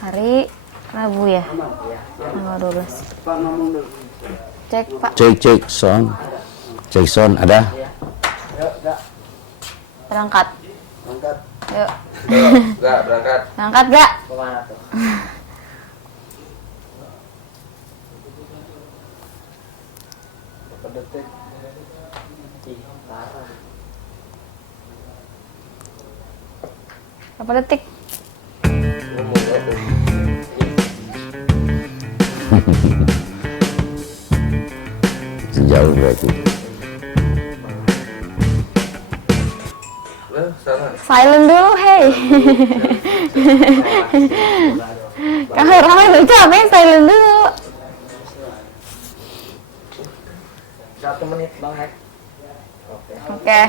Hari Rabu ya, tanggal 12. Cek Pak. Cek sound. Cek sound ada. Berangkat. Yuk. Enggak berangkat. Berangkat gak? Kemana tuh? Berapa detik? Ih, parah. Berapa detik? Ngomong tuh. Sejauh berarti. Salah. Silent dulu, hey. Kalau ramai lucu, apa yang silent dulu? 1 menit Bang Hek. Oke. Oke.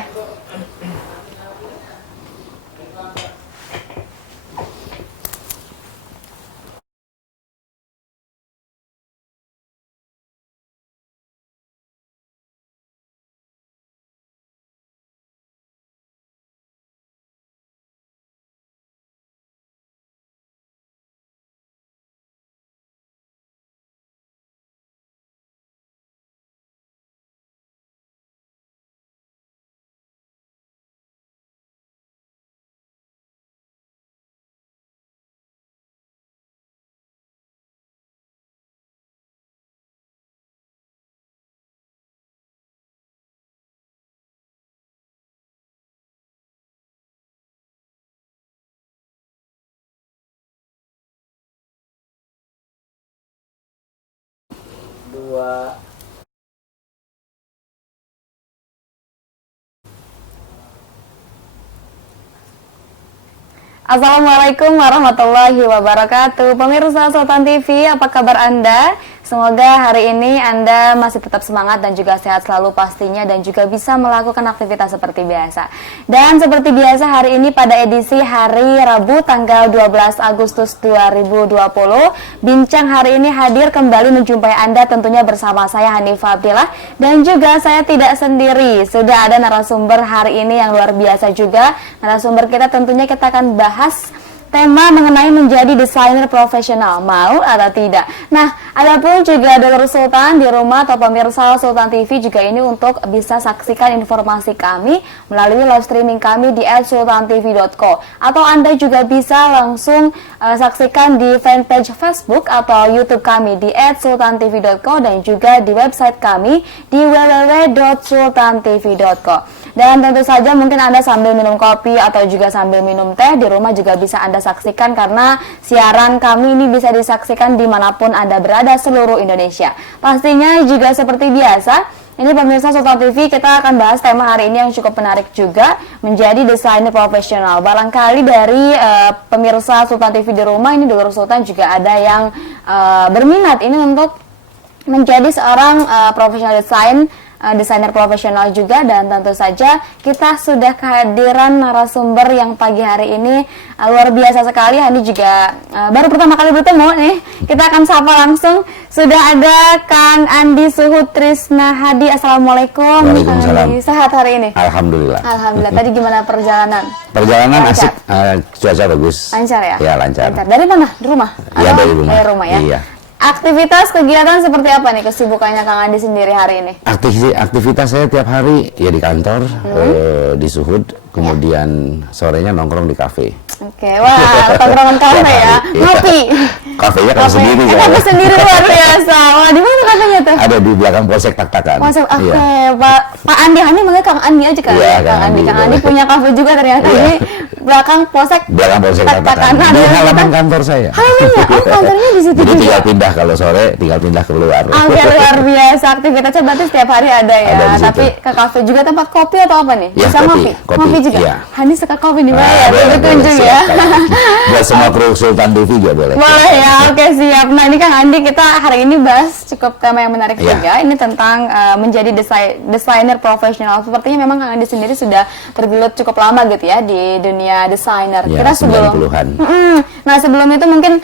Dua. Assalamualaikum warahmatullahi wabarakatuh. Pemirsa Sultan TV, apa kabar Anda? Semoga hari ini Anda masih tetap semangat dan juga sehat selalu pastinya, dan juga bisa melakukan aktivitas seperti biasa. Dan seperti biasa hari ini pada edisi hari Rabu tanggal 12 Agustus 2020, Bincang hari ini hadir kembali menjumpai Anda tentunya bersama saya Hanifah Abdillah, dan juga saya tidak sendiri. Sudah ada narasumber hari ini yang luar biasa juga. Narasumber kita tentunya kita akan bahas tema mengenai menjadi desainer profesional, mau atau tidak. Nah, adapun juga Dr. Sultan di rumah atau pemirsa Sultan TV juga ini untuk bisa saksikan informasi kami melalui live streaming kami di @sultantv.co, atau Anda juga bisa langsung saksikan di fanpage Facebook atau YouTube kami di @sultantv.co, dan juga di website kami di www.sultantv.co. Dan tentu saja mungkin Anda sambil minum kopi atau juga sambil minum teh di rumah juga bisa Anda saksikan, karena siaran kami ini bisa disaksikan dimanapun Anda berada seluruh Indonesia. Pastinya juga seperti biasa, ini pemirsa Sultan TV, kita akan bahas tema hari ini yang cukup menarik juga, menjadi desainer profesional. Barangkali dari pemirsa Sultan TV di rumah ini Dr. Sultan juga ada yang berminat ini untuk menjadi seorang profesional desainer profesional juga. Dan tentu saja kita sudah kehadiran narasumber yang pagi hari ini luar biasa sekali. Hani juga baru pertama kali bertemu nih. Kita akan sapa langsung. Sudah ada Kang Andi Suhud Trisna Hadi. Assalamualaikum. Waalaikumsalam. Sehat hari ini? Alhamdulillah. Alhamdulillah. Tadi gimana perjalanan? Perjalanan Lancar. asik, cuaca bagus. Lancar ya? Ya, lancar. Dari mana? Di rumah? Iya, dari rumah. Dari rumah ya? Iya. Aktivitas kegiatan seperti apa nih kesibukannya Kang Andi sendiri hari ini? Aktivitas saya tiap hari ya di kantor, di Suhud, kemudian sorenya nongkrong di kafe. Oke, wah, tongkrongan kafe ya, ngopi. Kafenya kafe sendiri ya. Kafe sendiri luar biasa. Wah, di mana kafenya tuh? Ada di belakang Polsek Tak-Takan. Oke, Iya. Pak Andi, Hani manggil Kang Andi aja kan? Iya, Kang Andi. Kang Andi boleh. punya kafe juga ternyata. Iya. Ini belakang Polsek. Belakang Polsek Tak-Takan. Tak-Takan. Di halaman kantor saya. Halamannya, oh kantornya di situ Jadi juga. tinggal pindah kalau sore, tinggal pindah keluar. Oke, luar biasa. Aktivitasnya berarti setiap hari ada ya. Ada di situ. Tapi ke kafe juga tempat kopi atau apa nih? Ya, Bisa kopi, ngopi? kopi, Ngopi juga? iya. Hani suka kopi di mana ya? boleh, Berkunjung boleh, ya. siap. Buat semua kru Sultan TV juga boleh. Boleh ya, oke siap. Nah ini Kang Andi, kita hari ini bahas cukup tema yang menarik Ya. juga. Ini tentang menjadi desainer profesional. Sepertinya memang Kang Andi sendiri sudah tergelut cukup lama gitu ya di dunia desainer. Ya, Kita sebelum 90-an. Nah sebelum itu mungkin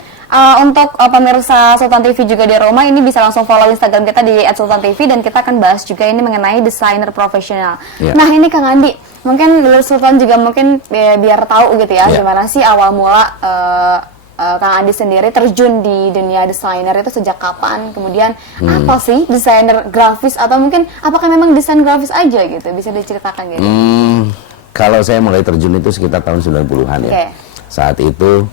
untuk pemirsa Sultan TV juga di rumah ini bisa langsung follow Instagram kita di @sultantv, dan kita akan bahas juga ini mengenai desainer profesional. Ya. Nah ini Kang Andi, mungkin Sultan juga mungkin biar tahu gitu ya, Ya. gimana sih awal mula Kang Andi sendiri terjun di dunia desainer itu sejak kapan? Kemudian apa sih desainer grafis atau mungkin apakah memang desain grafis aja gitu? Bisa diceritakan gitu? Kalau saya mulai terjun itu sekitar tahun 90-an ya. Oke. Saat itu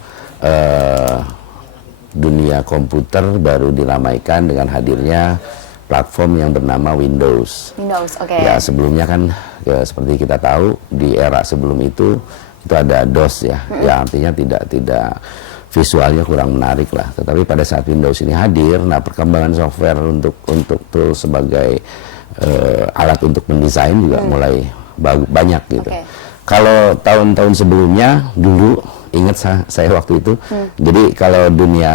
dunia komputer baru diramaikan dengan hadirnya platform yang bernama Windows. Windows, oke. Ya sebelumnya kan ya, seperti kita tahu di era sebelum itu ada DOS ya, ya artinya tidak visualnya kurang menarik lah. Tetapi pada saat Windows ini hadir, nah perkembangan software untuk tools sebagai alat untuk mendesain juga mulai banyak gitu. Okay. Kalau tahun-tahun sebelumnya dulu ingat saya waktu itu, jadi kalau dunia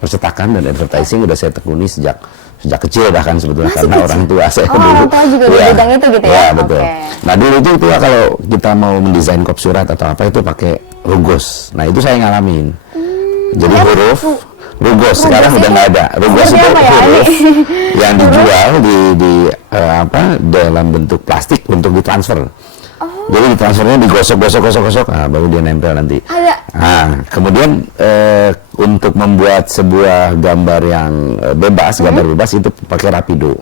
percetakan dan advertising udah saya tekuni sejak kecil bahkan sebetulnya. Masih karena kecil? orang tua saya Oh, dulu. orang tua juga di bidang itu gitu ya? Ya betul. Oke. Nah dulu itu ya kalau kita mau mendesain kop surat atau apa itu pakai rugos. Nah itu saya ngalamin. Jadi huruf rugos sekarang udah nggak ada. Rugos Seperti itu apa ya, huruf Ani? yang dijual di dalam bentuk plastik untuk ditransfer. Jadi ditransfernya digosok, baru dia nempel nanti. Ada. Nah, kemudian untuk membuat sebuah gambar yang bebas, gambar bebas itu pakai Rapido.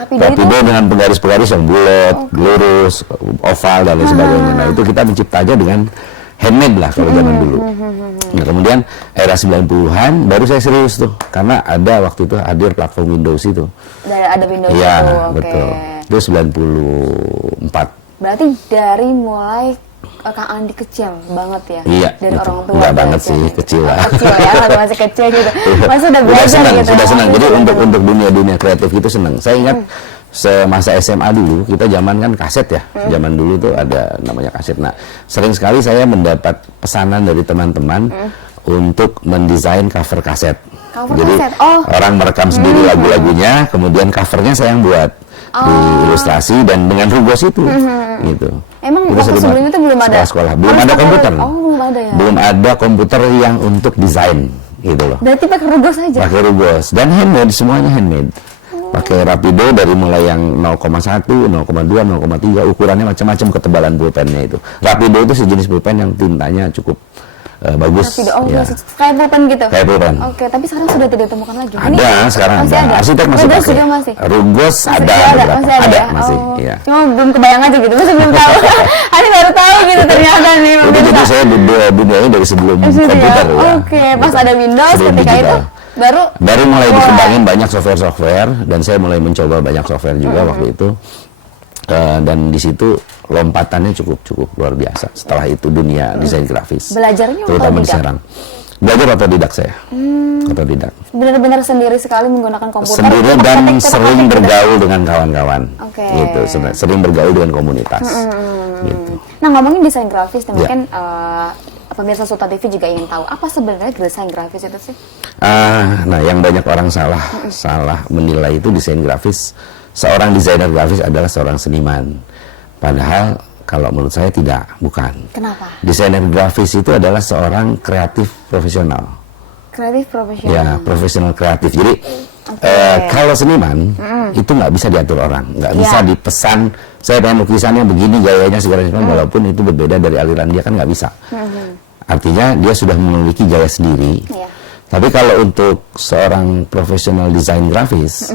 Rapido dengan penggaris-penggaris yang bulat, lurus, oval dan lain sebagainya. Nah, itu kita menciptanya dengan handmade lah kalau zaman dulu. Nah, kemudian era 90-an baru saya serius tuh karena ada waktu itu hadir platform Windows itu. Ada Windows Iya, itu, oke. betul. Itu 94. Berarti dari mulai Kang Andi kecil banget ya? Iya, dari betul. orang tua. Enggak banget belajar. sih, kecil lah. Kecil ya, masih kecil gitu. Masih udah belajar senang, gitu. sudah senang. Jadi Sudah untuk dunia kreatif itu senang. Saya ingat semasa SMA dulu, kita zaman kan kaset ya. Zaman dulu tuh ada namanya kaset. Nah, sering sekali saya mendapat pesanan dari teman-teman untuk mendesain cover kaset. Cover Jadi kaset, oh. orang merekam sendiri lagu-lagunya, kemudian covernya saya yang buat. Di ilustrasi dan dengan rugos itu gitu. Emang Kita waktu sering sebelum itu belum ada sekolah. Belum harus ada pakai komputer. Oh, belum ada ya. Belum ada komputer yang untuk desain gitu loh. Berarti pakai rugos aja. Pakai rugos dan handmade, semuanya handmade. Pakai Rapido dari mulai yang 0,1, 0,2, 0,3, ukurannya macam-macam ketebalan pulpennya itu. Rapido itu sejenis pulpen yang tintanya cukup bagus. Rapido, Ya. kayak pulpen gitu. Kayak pulpen. Oke, tapi sekarang sudah tidak ditemukan lagi. Ada sekarang masih ada. ada. Arsitek masih Rugos pakai. juga masih. Rugos Masih ada beberapa. masih ada, ya? Masih. Oh. Iya. Cuma belum kebayang aja gitu, masih belum tahu. Ani baru tahu gitu ternyata nih. Itu jadi saya dunianya dari sebelum komputer ya. Oke, pas ada Windows Sebelum ketika itu digital. Baru mulai dikembangin banyak software dan saya mulai mencoba banyak software juga waktu itu. Dan di situ lompatannya cukup luar biasa. Setelah itu dunia desain grafis. Belajarnya terutama di otodidak? Serang. Belajar otodidak saya. Otodidak. Benar-benar sendiri sekali menggunakan komputer. Sendiri dan ketik-ketik sering gitu. bergaul dengan kawan-kawan. Oke. Gitu, sering bergaul dengan komunitas. Gitu. Nah, ngomongin desain grafis, dan Ya. mungkin pemirsa Sultan TV juga ingin tahu apa sebenarnya desain grafis itu sih? Nah, yang banyak orang salah menilai itu desain grafis. Seorang desainer grafis adalah seorang seniman. Padahal kalau menurut saya bukan. Kenapa? Desainer grafis itu adalah seorang kreatif profesional. Kreatif profesional. Ya, profesional kreatif. Jadi kalau seniman itu nggak bisa diatur orang, nggak bisa dipesan. Saya pengen lukisannya begini gayanya segala macam, walaupun itu berbeda dari aliran dia kan nggak bisa. Artinya dia sudah memiliki gaya sendiri. Iya. Tapi kalau untuk seorang profesional desain grafis,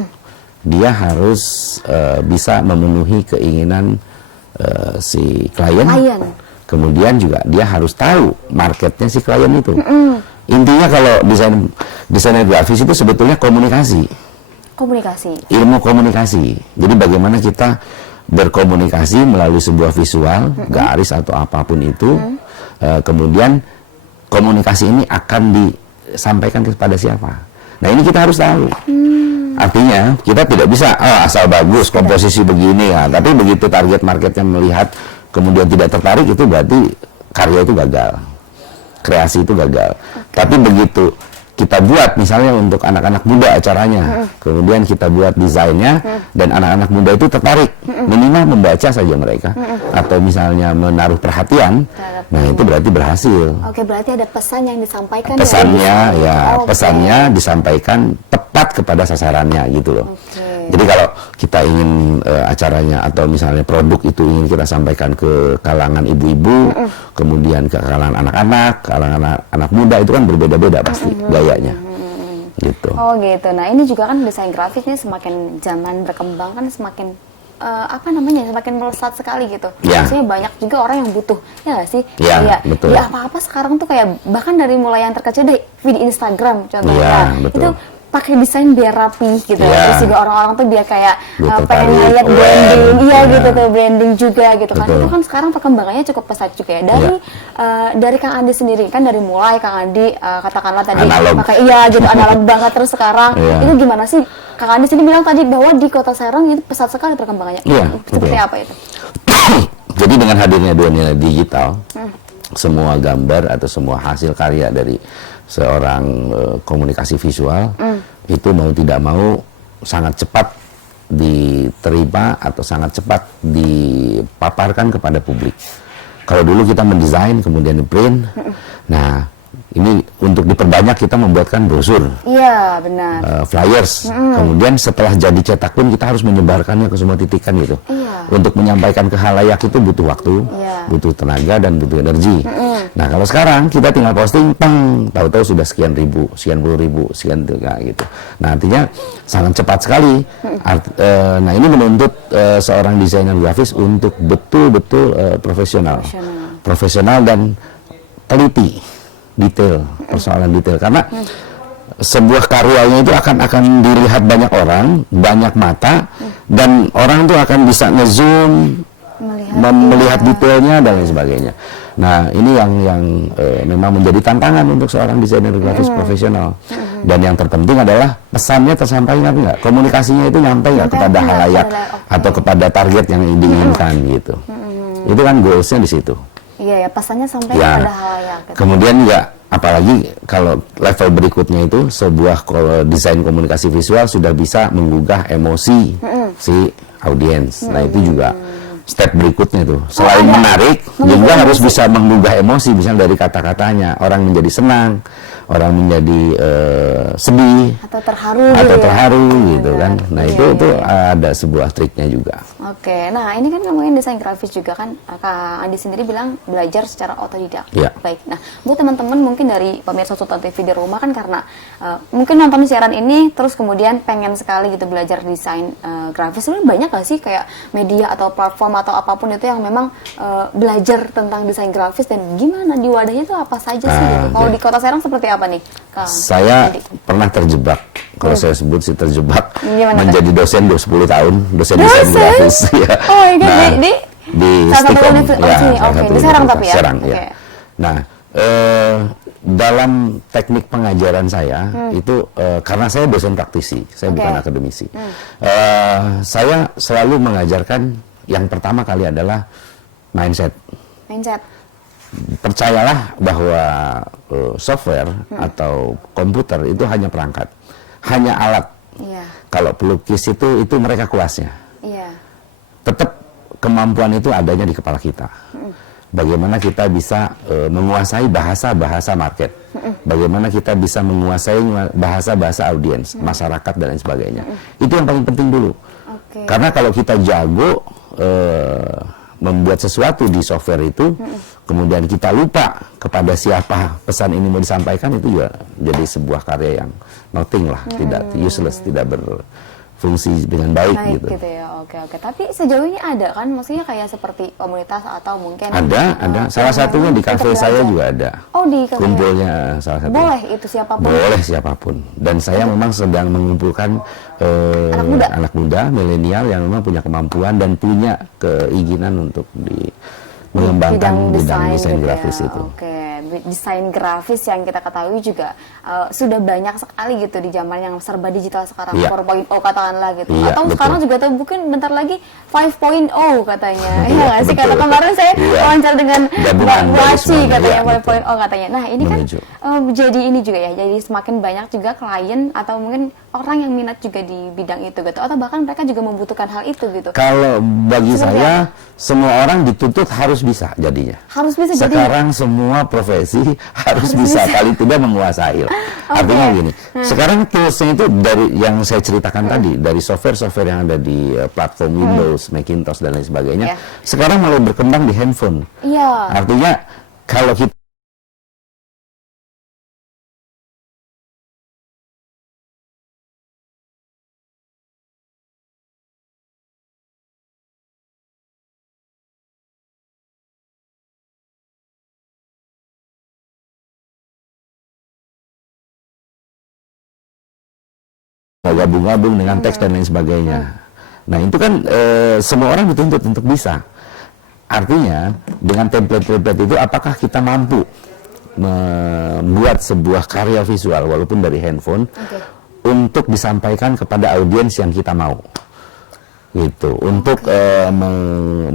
dia harus bisa memenuhi keinginan si klien. Kemudian juga dia harus tahu marketnya si klien itu. Intinya kalau desainer grafis itu sebetulnya komunikasi. Ilmu komunikasi. Jadi bagaimana kita berkomunikasi melalui sebuah visual, garis atau apapun itu. Kemudian komunikasi ini akan disampaikan kepada siapa. Nah, ini kita harus tahu. Artinya kita tidak bisa asal bagus komposisi begini ya, tapi begitu target marketnya melihat kemudian tidak tertarik, itu berarti karya itu gagal, kreasi itu gagal. Tapi begitu kita buat misalnya untuk anak-anak muda acaranya, kemudian kita buat desainnya dan anak-anak muda itu tertarik, minimal membaca saja mereka, atau misalnya menaruh perhatian, nah itu berarti berhasil. Oke, berarti ada pesan yang disampaikan. Pesannya disampaikan tepat kepada sasarannya gitu loh. Jadi kalau kita ingin acaranya atau misalnya produk itu ingin kita sampaikan ke kalangan ibu-ibu, kemudian ke kalangan anak-anak, kalangan anak muda, itu kan berbeda-beda pasti gayanya. Gitu. Oh gitu. Nah ini juga kan desain grafis ini semakin zaman berkembang kan semakin semakin melesat sekali gitu. Ya. Maksudnya banyak juga orang yang butuh, ya nggak sih? Ya, Kayak, betul. ya apa-apa sekarang tuh kayak bahkan dari mulai yang terkecil deh feed Instagram contohnya, Ya, betul. itu pakai desain biar rapi gitu. Ya. Terus juga orang-orang tuh dia kayak Dia pengen tertarik, lihat aware, branding, iya ya. gitu tuh branding juga gitu kan. Betul. Itu kan sekarang perkembangannya cukup pesat juga ya. Dari Kang Andi sendiri kan dari mulai Kang Andi katakanlah tadi Analog. pakai gitu analog banget terus sekarang Iya. itu gimana sih? Kang Andi sini bilang tadi bahwa di Kota Serang itu pesat sekali perkembangannya. Iya, Seperti betul. apa itu? Jadi dengan hadirnya dunia digital, semua gambar atau semua hasil karya dari seorang komunikasi visual itu mau tidak mau sangat cepat diterima atau sangat cepat dipaparkan kepada publik. Kalau dulu kita mendesain kemudian di-print, nah ini untuk diperbanyak kita membuatkan brosur, Iya, benar. flyers. Kemudian setelah jadi cetak pun kita harus menyebarkannya ke semua titikan gitu. Iya. Untuk menyampaikan ke khalayak itu butuh waktu, Iya. butuh tenaga dan butuh energi. Nah kalau sekarang kita tinggal posting, tahu-tahu sudah sekian ribu, sekian puluh ribu, sekian gitu. Nah artinya sangat cepat sekali. Nah ini menuntut seorang desainer grafis untuk betul-betul profesional dan teliti, detail, persoalan detail. Karena sebuah karyanya itu akan dilihat banyak orang, banyak mata, dan orang tuh akan bisa ngezoom, melihat detailnya dan lain sebagainya. Nah ini yang memang menjadi tantangan untuk seorang desainer grafis profesional. Dan yang terpenting adalah pesannya tersampaikan nggak, komunikasinya itu nyampe nggak kepada halayak atau kepada target yang diinginkan gitu. Itu kan goalsnya di situ. Iya ya, pesannya sampai Ya. pada halayak. Gitu. Kemudian juga apalagi kalau level berikutnya itu sebuah desain komunikasi visual sudah bisa menggugah emosi si audiens. Nah itu juga step berikutnya tuh. Selain menarik, juga harus bisa menggugah emosi, misalnya dari kata-katanya. Orang menjadi senang, orang menjadi sedih, Atau terharu atau gitu ya. terharu gitu kan. Nah Iya, itu iya. ada sebuah triknya juga. Oke, nah ini kan ngomongin desain grafis juga kan, Kak Andi sendiri bilang belajar secara otodidak. Iya. Baik, nah buat teman-teman mungkin dari pemirsa Sultan TV di rumah kan karena mungkin nonton siaran ini terus kemudian pengen sekali gitu belajar desain grafis. Sebenarnya banyak gak sih kayak media atau platform atau apapun itu yang memang belajar tentang desain grafis dan gimana di wadahnya itu apa saja sih gitu. Kalau di Kota Serang seperti apa nih, Kang Saya Andi? pernah terjebak, kalau saya sebut sih terjebak, Gimana menjadi dosen 10 tahun, dosen desain grafis. Ya. Oh my God, di salah satu Stikom, universitas sini. salah Oke, satu di Serang universitas tapi ya? Serang, Oke. ya. Nah, dalam teknik pengajaran saya itu karena saya dosen praktisi, saya bukan akademisi. Saya selalu mengajarkan yang pertama kali adalah mindset. Mindset. Percayalah bahwa software atau komputer itu hanya perangkat, hanya alat. Iya. Kalau pelukis itu mereka kuasnya. Iya. Tetap kemampuan itu adanya di kepala kita. Bagaimana kita bisa menguasai bahasa-bahasa market, bagaimana kita bisa menguasai bahasa-bahasa audiens, masyarakat dan lain sebagainya. Itu yang paling penting dulu. Oke. Karena kalau kita jago membuat sesuatu di software itu, kemudian kita lupa kepada siapa pesan ini mau disampaikan, itu juga jadi sebuah karya yang nothing lah, tidak useless, tidak berfungsi dengan baik gitu. Ya. Oke. Tapi sejauh ini ada kan, maksudnya kayak seperti komunitas atau mungkin Ada. Salah satunya di kafe saya juga ada. Oh, di kafe. Kumpulnya salah satu. Boleh itu siapapun. Boleh siapapun. Dan saya memang sedang mengumpulkan anak muda, milenial yang memang punya kemampuan dan punya keinginan untuk mengembangkan bidang desain gitu grafis ya. itu. Oke, desain grafis yang kita ketahui juga sudah banyak sekali gitu di zaman yang serba digital sekarang, Iya. 4.0 katakanlah gitu. Iya, Atau betul. sekarang juga tuh mungkin bentar lagi 5.0 katanya. Iya, Iya nggak sih? betul. Kata kemarin saya Iya. wawancara dengan Gabungan Mbak dari Waci semuanya. katanya Iya, 5.0 katanya. Nah, ini Menuju. kan jadi ini juga ya. Jadi semakin banyak juga klien atau mungkin orang yang minat juga di bidang itu gitu. Atau bahkan mereka juga membutuhkan hal itu gitu. Kalau bagi Seperti saya, semua orang dituntut harus bisa jadinya. Harus bisa jadi. Sekarang semua profesi profesi harus bisa paling tidak menguasai lah. Artinya gini, sekarang toolsnya itu dari yang saya ceritakan tadi, dari software-software yang ada di platform Windows, Macintosh dan lain sebagainya, sekarang malah berkembang di handphone. Iya. Artinya kalau kita gabung-gabung dengan teks dan lain sebagainya. Nah itu kan semua orang dituntut untuk bisa. Artinya dengan template-template itu apakah kita mampu membuat sebuah karya visual walaupun dari handphone untuk disampaikan kepada audiens yang kita mau. Gitu. Untuk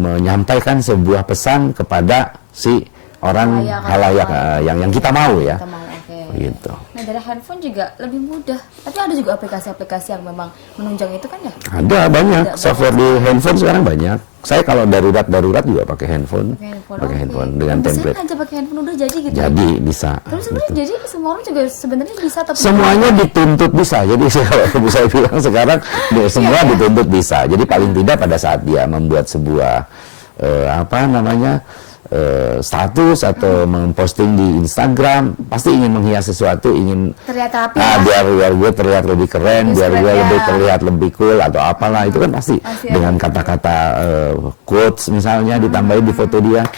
menyampaikan sebuah pesan kepada si orang halayak yang kita mau ya. Gitu. Nah dari handphone juga lebih mudah. Tapi ada juga aplikasi-aplikasi yang memang menunjang itu kan ya? Ada banyak software di handphone sekarang banyak. Saya kalau darurat juga pakai handphone. Pakai handphone dengan template. Bisa aja pakai handphone udah jadi gitu. Jadi bisa. Terus sebenarnya jadi semua orang juga sebenarnya bisa tapi semuanya dituntut bisa. Jadi kalau saya bilang sekarang semua dituntut bisa. Jadi paling tidak pada saat dia membuat sebuah status atau memposting di Instagram, pasti ingin menghias sesuatu, ingin terlihat rapi biar gue terlihat lebih keren, biar gue lebih terlihat lebih cool atau apalah, itu kan pasti dengan kata-kata quotes misalnya ditambahin di foto dia.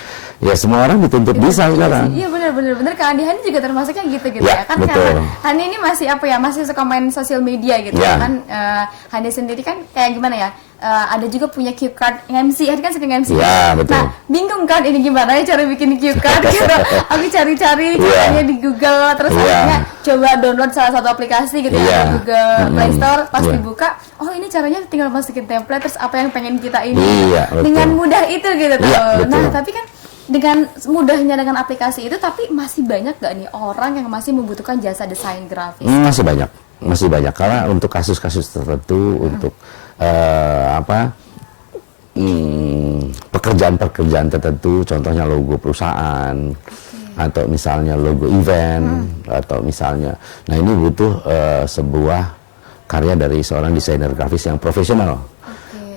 Ya semua orang dituntut bisa sekarang. Iya benar. Kak Hani juga termasuknya gitu ya kan, betul. karena Hani ini masih suka main sosial media gitu kan. Hani sendiri kan kayak gimana ya, ada juga punya cue card MC, Hani kan suka MC. Betul. Nah bingung kan ini gimana ya cara bikin cue card gitu. Aku cari-cari caranya di Google, terus akhirnya coba download salah satu aplikasi gitu ya, Google Play Store. Pas dibuka, oh ini caranya tinggal masukin template, terus apa yang pengen kita ini dengan mudah itu gitu tuh. Nah tapi kan dengan mudahnya dengan aplikasi itu, tapi masih banyak gak nih orang yang masih membutuhkan jasa desain grafis? Masih banyak karena untuk kasus-kasus tertentu, untuk pekerjaan-pekerjaan tertentu, contohnya logo perusahaan atau misalnya logo event atau misalnya, nah ini butuh sebuah karya dari seorang desainer grafis yang profesional.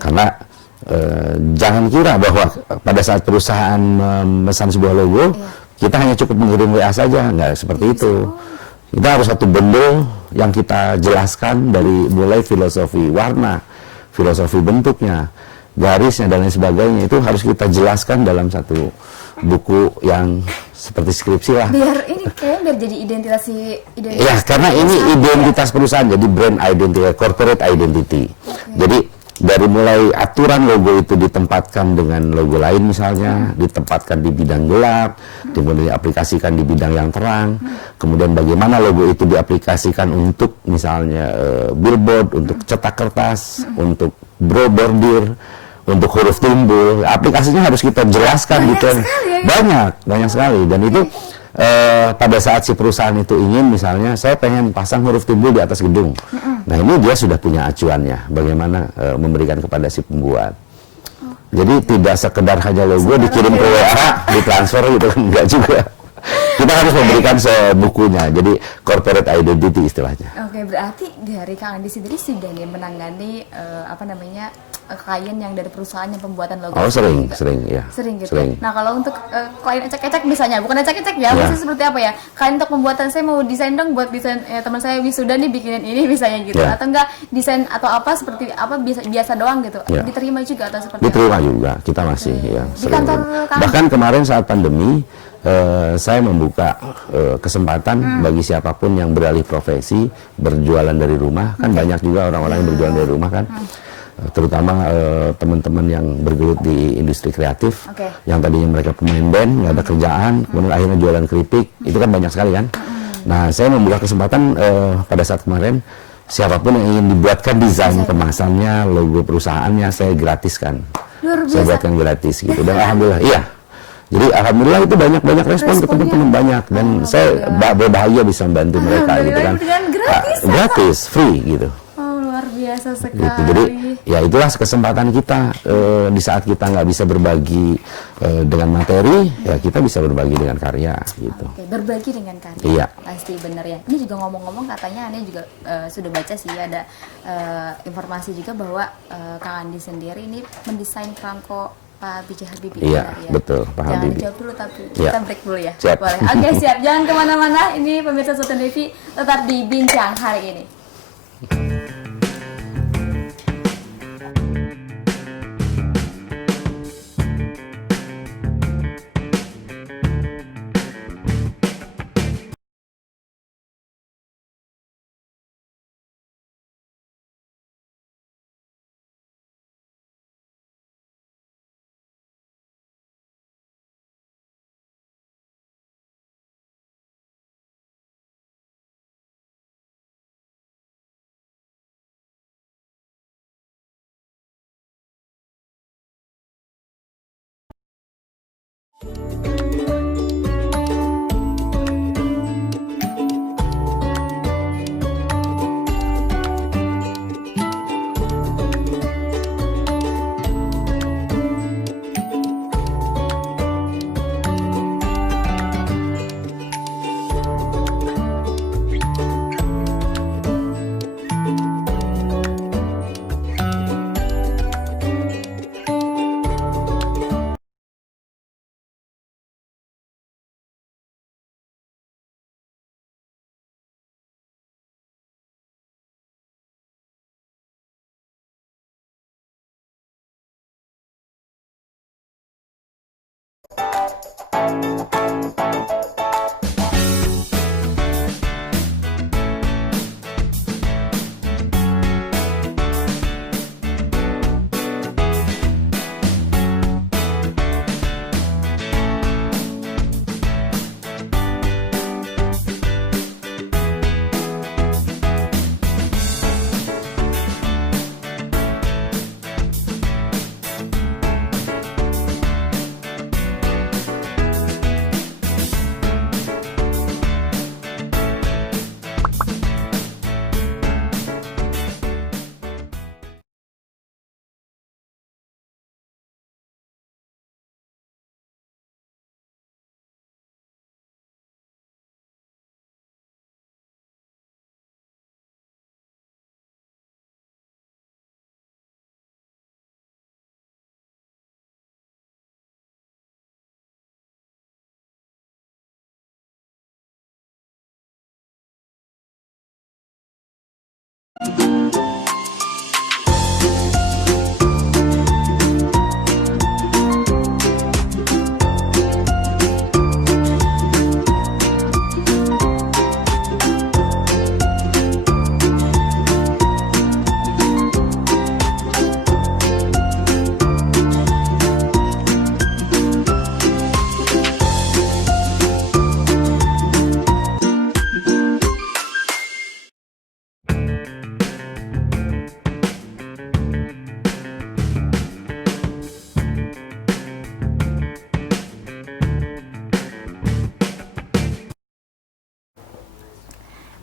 Karena jangan kira bahwa pada saat perusahaan memesan sebuah logo, kita hanya cukup mengirim WA saja, nggak seperti itu. Kita harus satu bundle yang kita jelaskan dari mulai filosofi warna, filosofi bentuknya, garisnya dan lain sebagainya, itu harus kita jelaskan dalam satu buku yang seperti skripsi lah. Biar jadi identitas. Ya, karena ini identitas perusahaan, jadi brand identity, corporate identity. Jadi dari mulai aturan logo itu ditempatkan dengan logo lain misalnya, ditempatkan di bidang gelap, kemudian diaplikasikan di bidang yang terang, kemudian bagaimana logo itu diaplikasikan untuk misalnya billboard, untuk cetak kertas, untuk bordir, untuk huruf timbul, aplikasinya harus kita jelaskan gitu. Banyak sekali, dan itu pada saat si perusahaan itu ingin misalnya saya pengen pasang huruf timbul di atas gedung, nah ini dia sudah punya acuannya bagaimana memberikan kepada si pembuat. Jadi tidak sekedar hanya logo dikirim ke WA ditransfer gitu kan, enggak juga. Kita harus memberikan sebukunya, jadi corporate identity istilahnya. Oke, berarti dari Kang Andi sendiri sudah nih menangani klien yang dari perusahaan yang pembuatan logo. Oh sering ya. Sering gitu. Nah kalau untuk klien ecek-ecek misalnya, bukan ecek-ecek ya, maksudnya seperti apa ya? Klien untuk pembuatan saya mau desain dong buat desain teman saya wisuda nih bikinin ini misalnya gitu, atau enggak desain atau apa seperti apa biasa doang gitu. Diterima juga atau seperti diterima juga, kita masih di kantor bahkan kemarin saat pandemi saya membuka kesempatan bagi siapapun yang beralih profesi berjualan dari rumah, kan banyak juga orang-orang yang berjualan dari rumah kan, terutama teman-teman yang bergelut di industri kreatif, yang tadinya mereka pemain band nggak ada kerjaan, kemudian akhirnya jualan keripik, itu kan banyak sekali kan. Nah saya membuka kesempatan pada saat kemarin, siapapun yang ingin dibuatkan desain kemasannya, logo perusahaannya, saya gratiskan. Saya buatkan gratis gitu, dan alhamdulillah jadi alhamdulillah itu banyak respon ke teman-teman banyak, dan saya berbahagia bisa membantu mereka gitu kan. Gratis, free gitu. Luar biasa biasa gitu. sekali. Jadi ya itulah kesempatan kita di saat kita nggak bisa berbagi dengan materi, ya kita bisa berbagi dengan karya gitu. Oke, berbagi dengan karya. Iya. Pasti benar ya. Ini juga ngomong-ngomong katanya Anda juga sudah baca sih ada informasi juga bahwa Kang Andi sendiri ini mendesain perangko Pak B.J. Habibie. Iya, ya? betul, Pak Jangan Habibie. dijawab dulu tapi Iya. kita break dulu ya. Siap. Boleh. Oke, siap. Jangan kemana-mana. Ini pemirsa Sultan TV tetap di Bincang hari ini.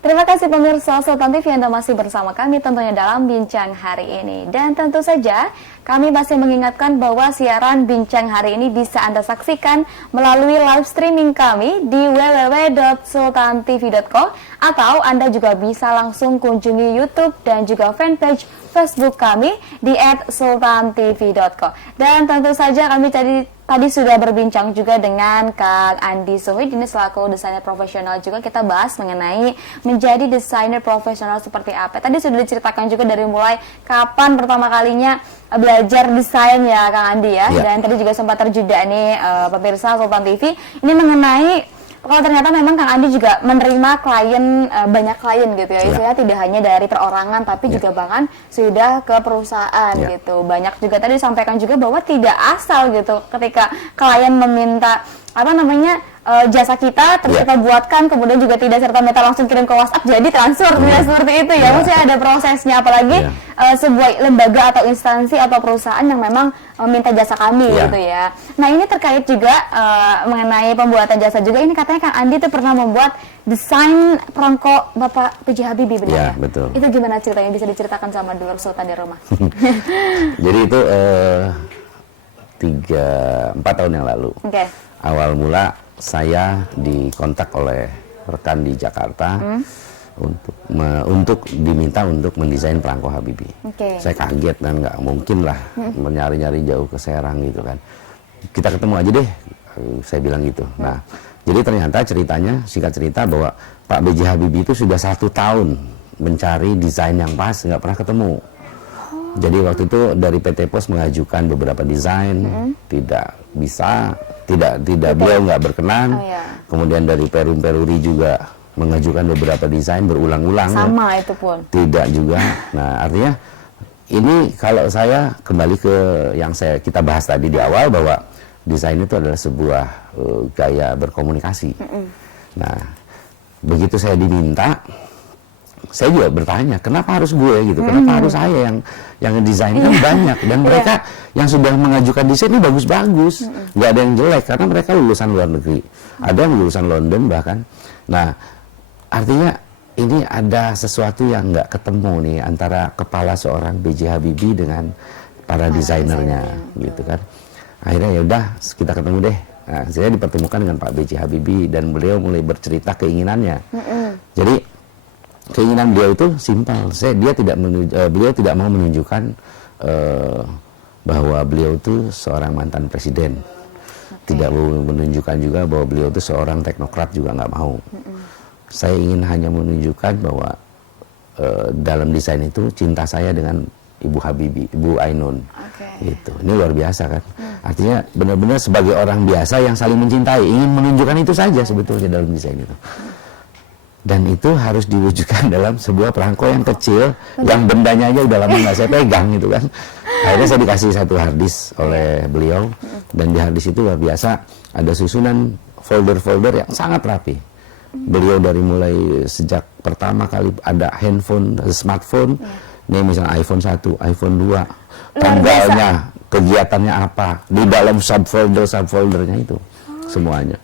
Terima kasih pemirsa Sultan TV Anda masih bersama kami tentunya dalam Bincang hari ini. Dan tentu saja kami masih mengingatkan bahwa siaran Bincang hari ini bisa Anda saksikan melalui live streaming kami di www.sultantv.co atau Anda juga bisa langsung kunjungi YouTube dan juga fanpage Facebook kami di @sultantv.co. Dan tentu saja kami tadi sudah berbincang juga dengan Kang Andi Suhid, ini selaku desainer profesional juga. Kita bahas mengenai menjadi desainer profesional seperti apa. Tadi sudah diceritakan juga dari mulai kapan pertama kalinya belajar desain ya Kang Andi ya. Dan tadi juga sempat terjeda nih pemirsa Sultan TV ini mengenai kalau ternyata memang Kang Andi juga menerima klien, banyak klien gitu ya. Istilahnya tidak hanya dari perorangan tapi juga bahkan sudah ke perusahaan gitu. Banyak juga tadi disampaikan juga bahwa tidak asal gitu ketika klien meminta jasa kita, terus kita buatkan, kemudian juga tidak serta-merta langsung kirim ke WhatsApp, jadi transfer, tidak seperti itu ya. Maksudnya ada prosesnya, apalagi sebuah lembaga atau instansi atau perusahaan yang memang meminta jasa kami gitu ya. Nah ini terkait juga mengenai pembuatan jasa juga, ini katanya Kang Andi tuh pernah membuat desain perangko Bapak B.J. Habibie, benar ya? Betul. Itu gimana ceritanya, bisa diceritakan sama dulur Sultan di rumah? Jadi itu 4 tahun yang lalu. Awal mula saya dikontak oleh rekan di Jakarta untuk diminta untuk mendesain perangko Habibie. Saya kaget dan nggak mungkin lah menyari-nyari jauh ke Serang gitu kan. Kita ketemu aja deh, saya bilang gitu. Nah, jadi ternyata ceritanya, singkat cerita, bahwa Pak B.J. Habibie itu sudah 1 tahun mencari desain yang pas, nggak pernah ketemu. Jadi waktu itu dari PT Pos mengajukan beberapa desain, tidak bisa, tidak beliau nggak berkenan. Kemudian dari Perum Peruri juga mengajukan beberapa desain berulang-ulang. Sama itu pun. Tidak juga. Nah artinya ini kalau saya kembali ke yang kita bahas tadi di awal, bahwa desain itu adalah sebuah gaya berkomunikasi. Nah begitu saya diminta, saya juga bertanya, kenapa harus gue gitu, kenapa harus saya yang ngedesain, kan banyak, dan mereka yang sudah mengajukan desain ini bagus-bagus, nggak ada yang jelek, karena mereka lulusan luar negeri, ada yang lulusan London bahkan. Nah artinya ini ada sesuatu yang nggak ketemu nih antara kepala seorang B.J. Habibie dengan para desainernya gitu kan. Akhirnya ya udah kita ketemu deh. Nah, saya dipertemukan dengan Pak B.J. Habibie dan beliau mulai bercerita keinginannya. Jadi keinginan beliau itu simpel. Beliau tidak mau menunjukkan bahwa beliau itu seorang mantan presiden. Tidak mau menunjukkan juga bahwa beliau itu seorang teknokrat, juga nggak mau. Saya ingin hanya menunjukkan bahwa dalam desain itu cinta saya dengan Ibu Habibie, Ibu Ainun. Gitu. Ini luar biasa kan. Artinya benar-benar sebagai orang biasa yang saling mencintai, ingin menunjukkan itu saja sebetulnya dalam desain itu. Dan itu harus diwujudkan dalam sebuah perangko yang kecil, yang bendanya aja udah lama nggak saya pegang gitu kan. Akhirnya saya dikasih 1 harddisk oleh beliau, dan di harddisk itu luar biasa, ada susunan folder-folder yang sangat rapi. Beliau dari mulai sejak pertama kali ada handphone, smartphone, nih misalnya iPhone 1, iPhone 2, tanggalnya, kegiatannya apa, di dalam subfoldernya itu semuanya.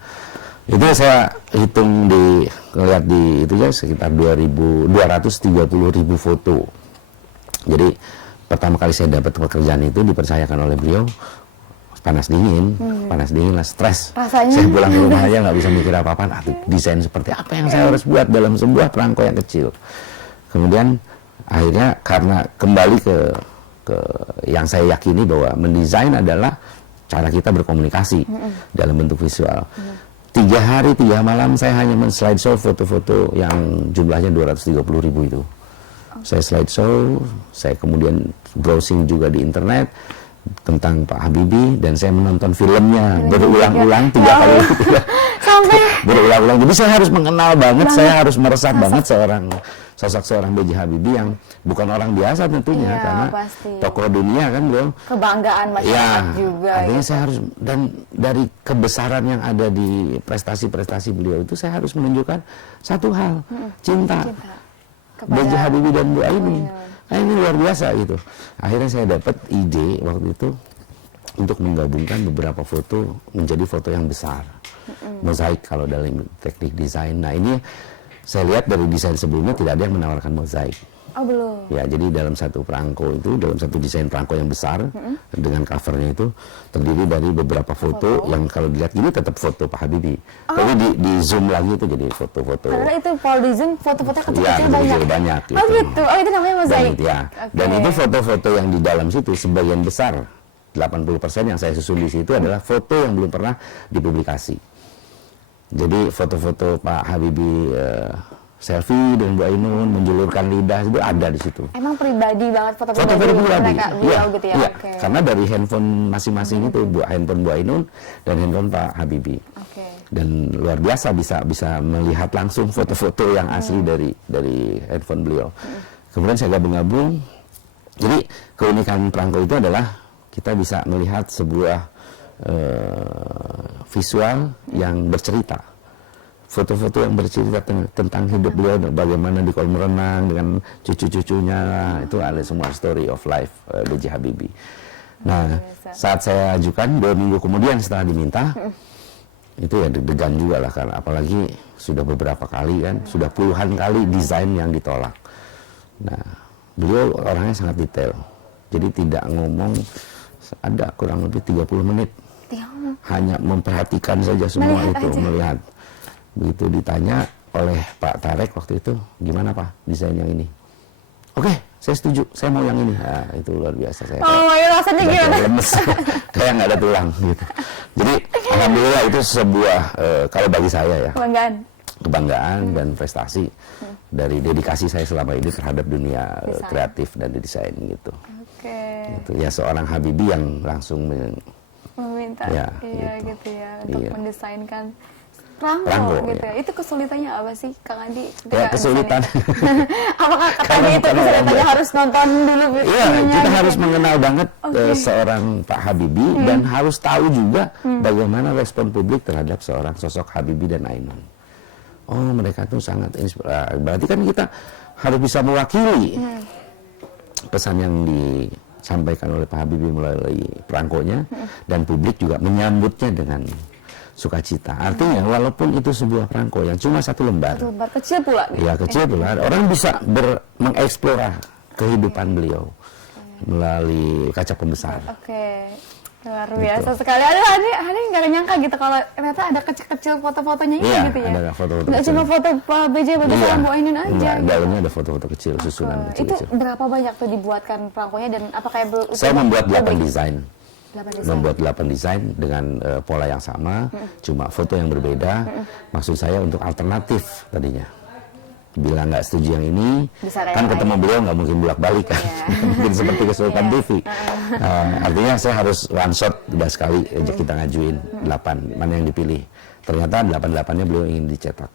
Itu saya hitung ngeliat di itu ya sekitar 230.000 foto. Jadi pertama kali saya dapat pekerjaan itu dipercayakan oleh beliau, panas dingin lah, stres. Saya pulang ke rumah aja nggak bisa mikir apa-apa. Desain seperti apa yang saya harus buat dalam sebuah perangko yang kecil. Kemudian akhirnya karena kembali ke yang saya yakini bahwa mendesain adalah cara kita berkomunikasi dalam bentuk visual. 3 hari 3 malam saya hanya men-slideshow foto-foto yang jumlahnya 230.000 itu. Saya slideshow, saya kemudian browsing juga di internet tentang Pak Habibie, dan saya menonton filmnya berulang-ulang 3 kali sampai berulang-ulang. Jadi saya harus mengenal banget, saya harus meresap banget sosok seorang B.J. Habibie yang bukan orang biasa tentunya, karena tokoh dunia kan beliau, kebanggaan masyarakat juga. Artinya saya harus, dan dari kebesaran yang ada di prestasi-prestasi beliau itu, saya harus menunjukkan satu hal, cinta B.J. Habibie dan Bu Ainun. Nah, ini luar biasa gitu. Akhirnya saya dapat ide waktu itu untuk menggabungkan beberapa foto menjadi foto yang besar, mozaik kalau dalam teknik desain. Nah ini saya lihat dari desain sebelumnya tidak ada yang menawarkan mozaik. Oh belum. Ya, jadi dalam satu perangko itu, dalam satu desain perangko yang besar dengan covernya itu terdiri dari beberapa foto yang kalau dilihat gini tetap foto Pak Habibie. Tapi di zoom lagi itu jadi foto-foto. Karena itu kalau di zoom foto-foto kecil-kecil banyak. Oh gitu. Oh itu namanya mozaik. Dan itu foto-foto yang di dalam situ sebagian besar 80% yang saya susun di situ adalah foto yang belum pernah dipublikasi. Jadi foto-foto Pak Habibie selfie dengan Bu Ainun menjulurkan lidah itu ada di situ. Emang pribadi banget foto-foto pribadi gitu ya? Karena dari handphone masing-masing itu, handphone Bu Ainun dan handphone Pak Habibie. Dan luar biasa bisa melihat langsung foto-foto yang asli dari handphone beliau. Kemudian saya gabung-gabung. Jadi keunikan perangko itu adalah kita bisa melihat sebuah visual yang bercerita, foto-foto yang bercerita tentang hidup beliau, bagaimana di kolam renang dengan cucu-cucunya, itu ada semua story of life B.J. Habibie. Nah, saat saya ajukan 2 minggu kemudian setelah diminta, itu ya deg-degan juga lah, karena apalagi sudah beberapa kali kan, sudah puluhan kali desain yang ditolak. Nah, beliau orangnya sangat detail, jadi tidak ngomong, ada kurang lebih 30 menit hanya memperhatikan saja semua melihat itu, aja. melihat. Begitu ditanya oleh Pak Tarek waktu itu, gimana Pak desain yang ini? Oke, saya setuju, saya mau yang ini. Nah, itu luar biasa. Saya Rasanya udah gimana? kayak lemes, kayak nggak ada tulang gitu. Jadi alhamdulillah itu sebuah kalau bagi saya ya, kebanggaan dan prestasi dari dedikasi saya selama ini terhadap dunia kreatif dan desain gitu. Gitu. Ya seorang Habibie yang langsung meminta, ya, gitu ya, untuk iya, mendesainkan perangko Perangko, gitu ya. ya. Itu kesulitannya apa sih, Kang Andi? Ya kesulitan. Apakah tadi itu kesulitannya harus nonton dulu Iya, videonya kita gitu? harus mengenal banget seorang Pak Habibie dan harus tahu juga bagaimana respon publik terhadap seorang sosok Habibie dan Ainun. Oh, mereka tuh sangat inspiratif. Berarti kan kita harus bisa mewakili pesan yang disampaikan oleh Pak Habibie melalui perangkonya, dan publik juga menyambutnya dengan sukacita. Artinya walaupun itu sebuah perangko yang cuma 1 lembar, kecil pula gitu. ya kecil pula, orang bisa mengeksplora kehidupan beliau melalui kaca pembesar. Luar biasa sekali. Aduh, Hani nggak nyangka gitu kalau ternyata ada kecil-kecil foto-fotonya ini Iya, gitu ya. ada foto-foto Nggak kecil. cuma foto Pak B.J. Habibie sama Bu Ainun aja. Enggak, Gitu. dalamnya ada foto-foto kecil, susunan Itu kecil-kecil. berapa banyak tuh dibuatkan perangkonya, dan apakah Saya membuat 8 desain. 8 desain. Membuat 8 desain dengan pola yang sama, cuma foto yang berbeda. Maksud saya untuk alternatif tadinya. Bila nggak setuju yang ini, Bisa kayak kan yang ketemu lain. beliau nggak mungkin bolak-balik kan. Mungkin seperti kesulitan TV. Artinya saya harus one shot, udah sekali aja kita ngajuin 8, mana yang dipilih. Ternyata 8-8-nya beliau ingin dicetak.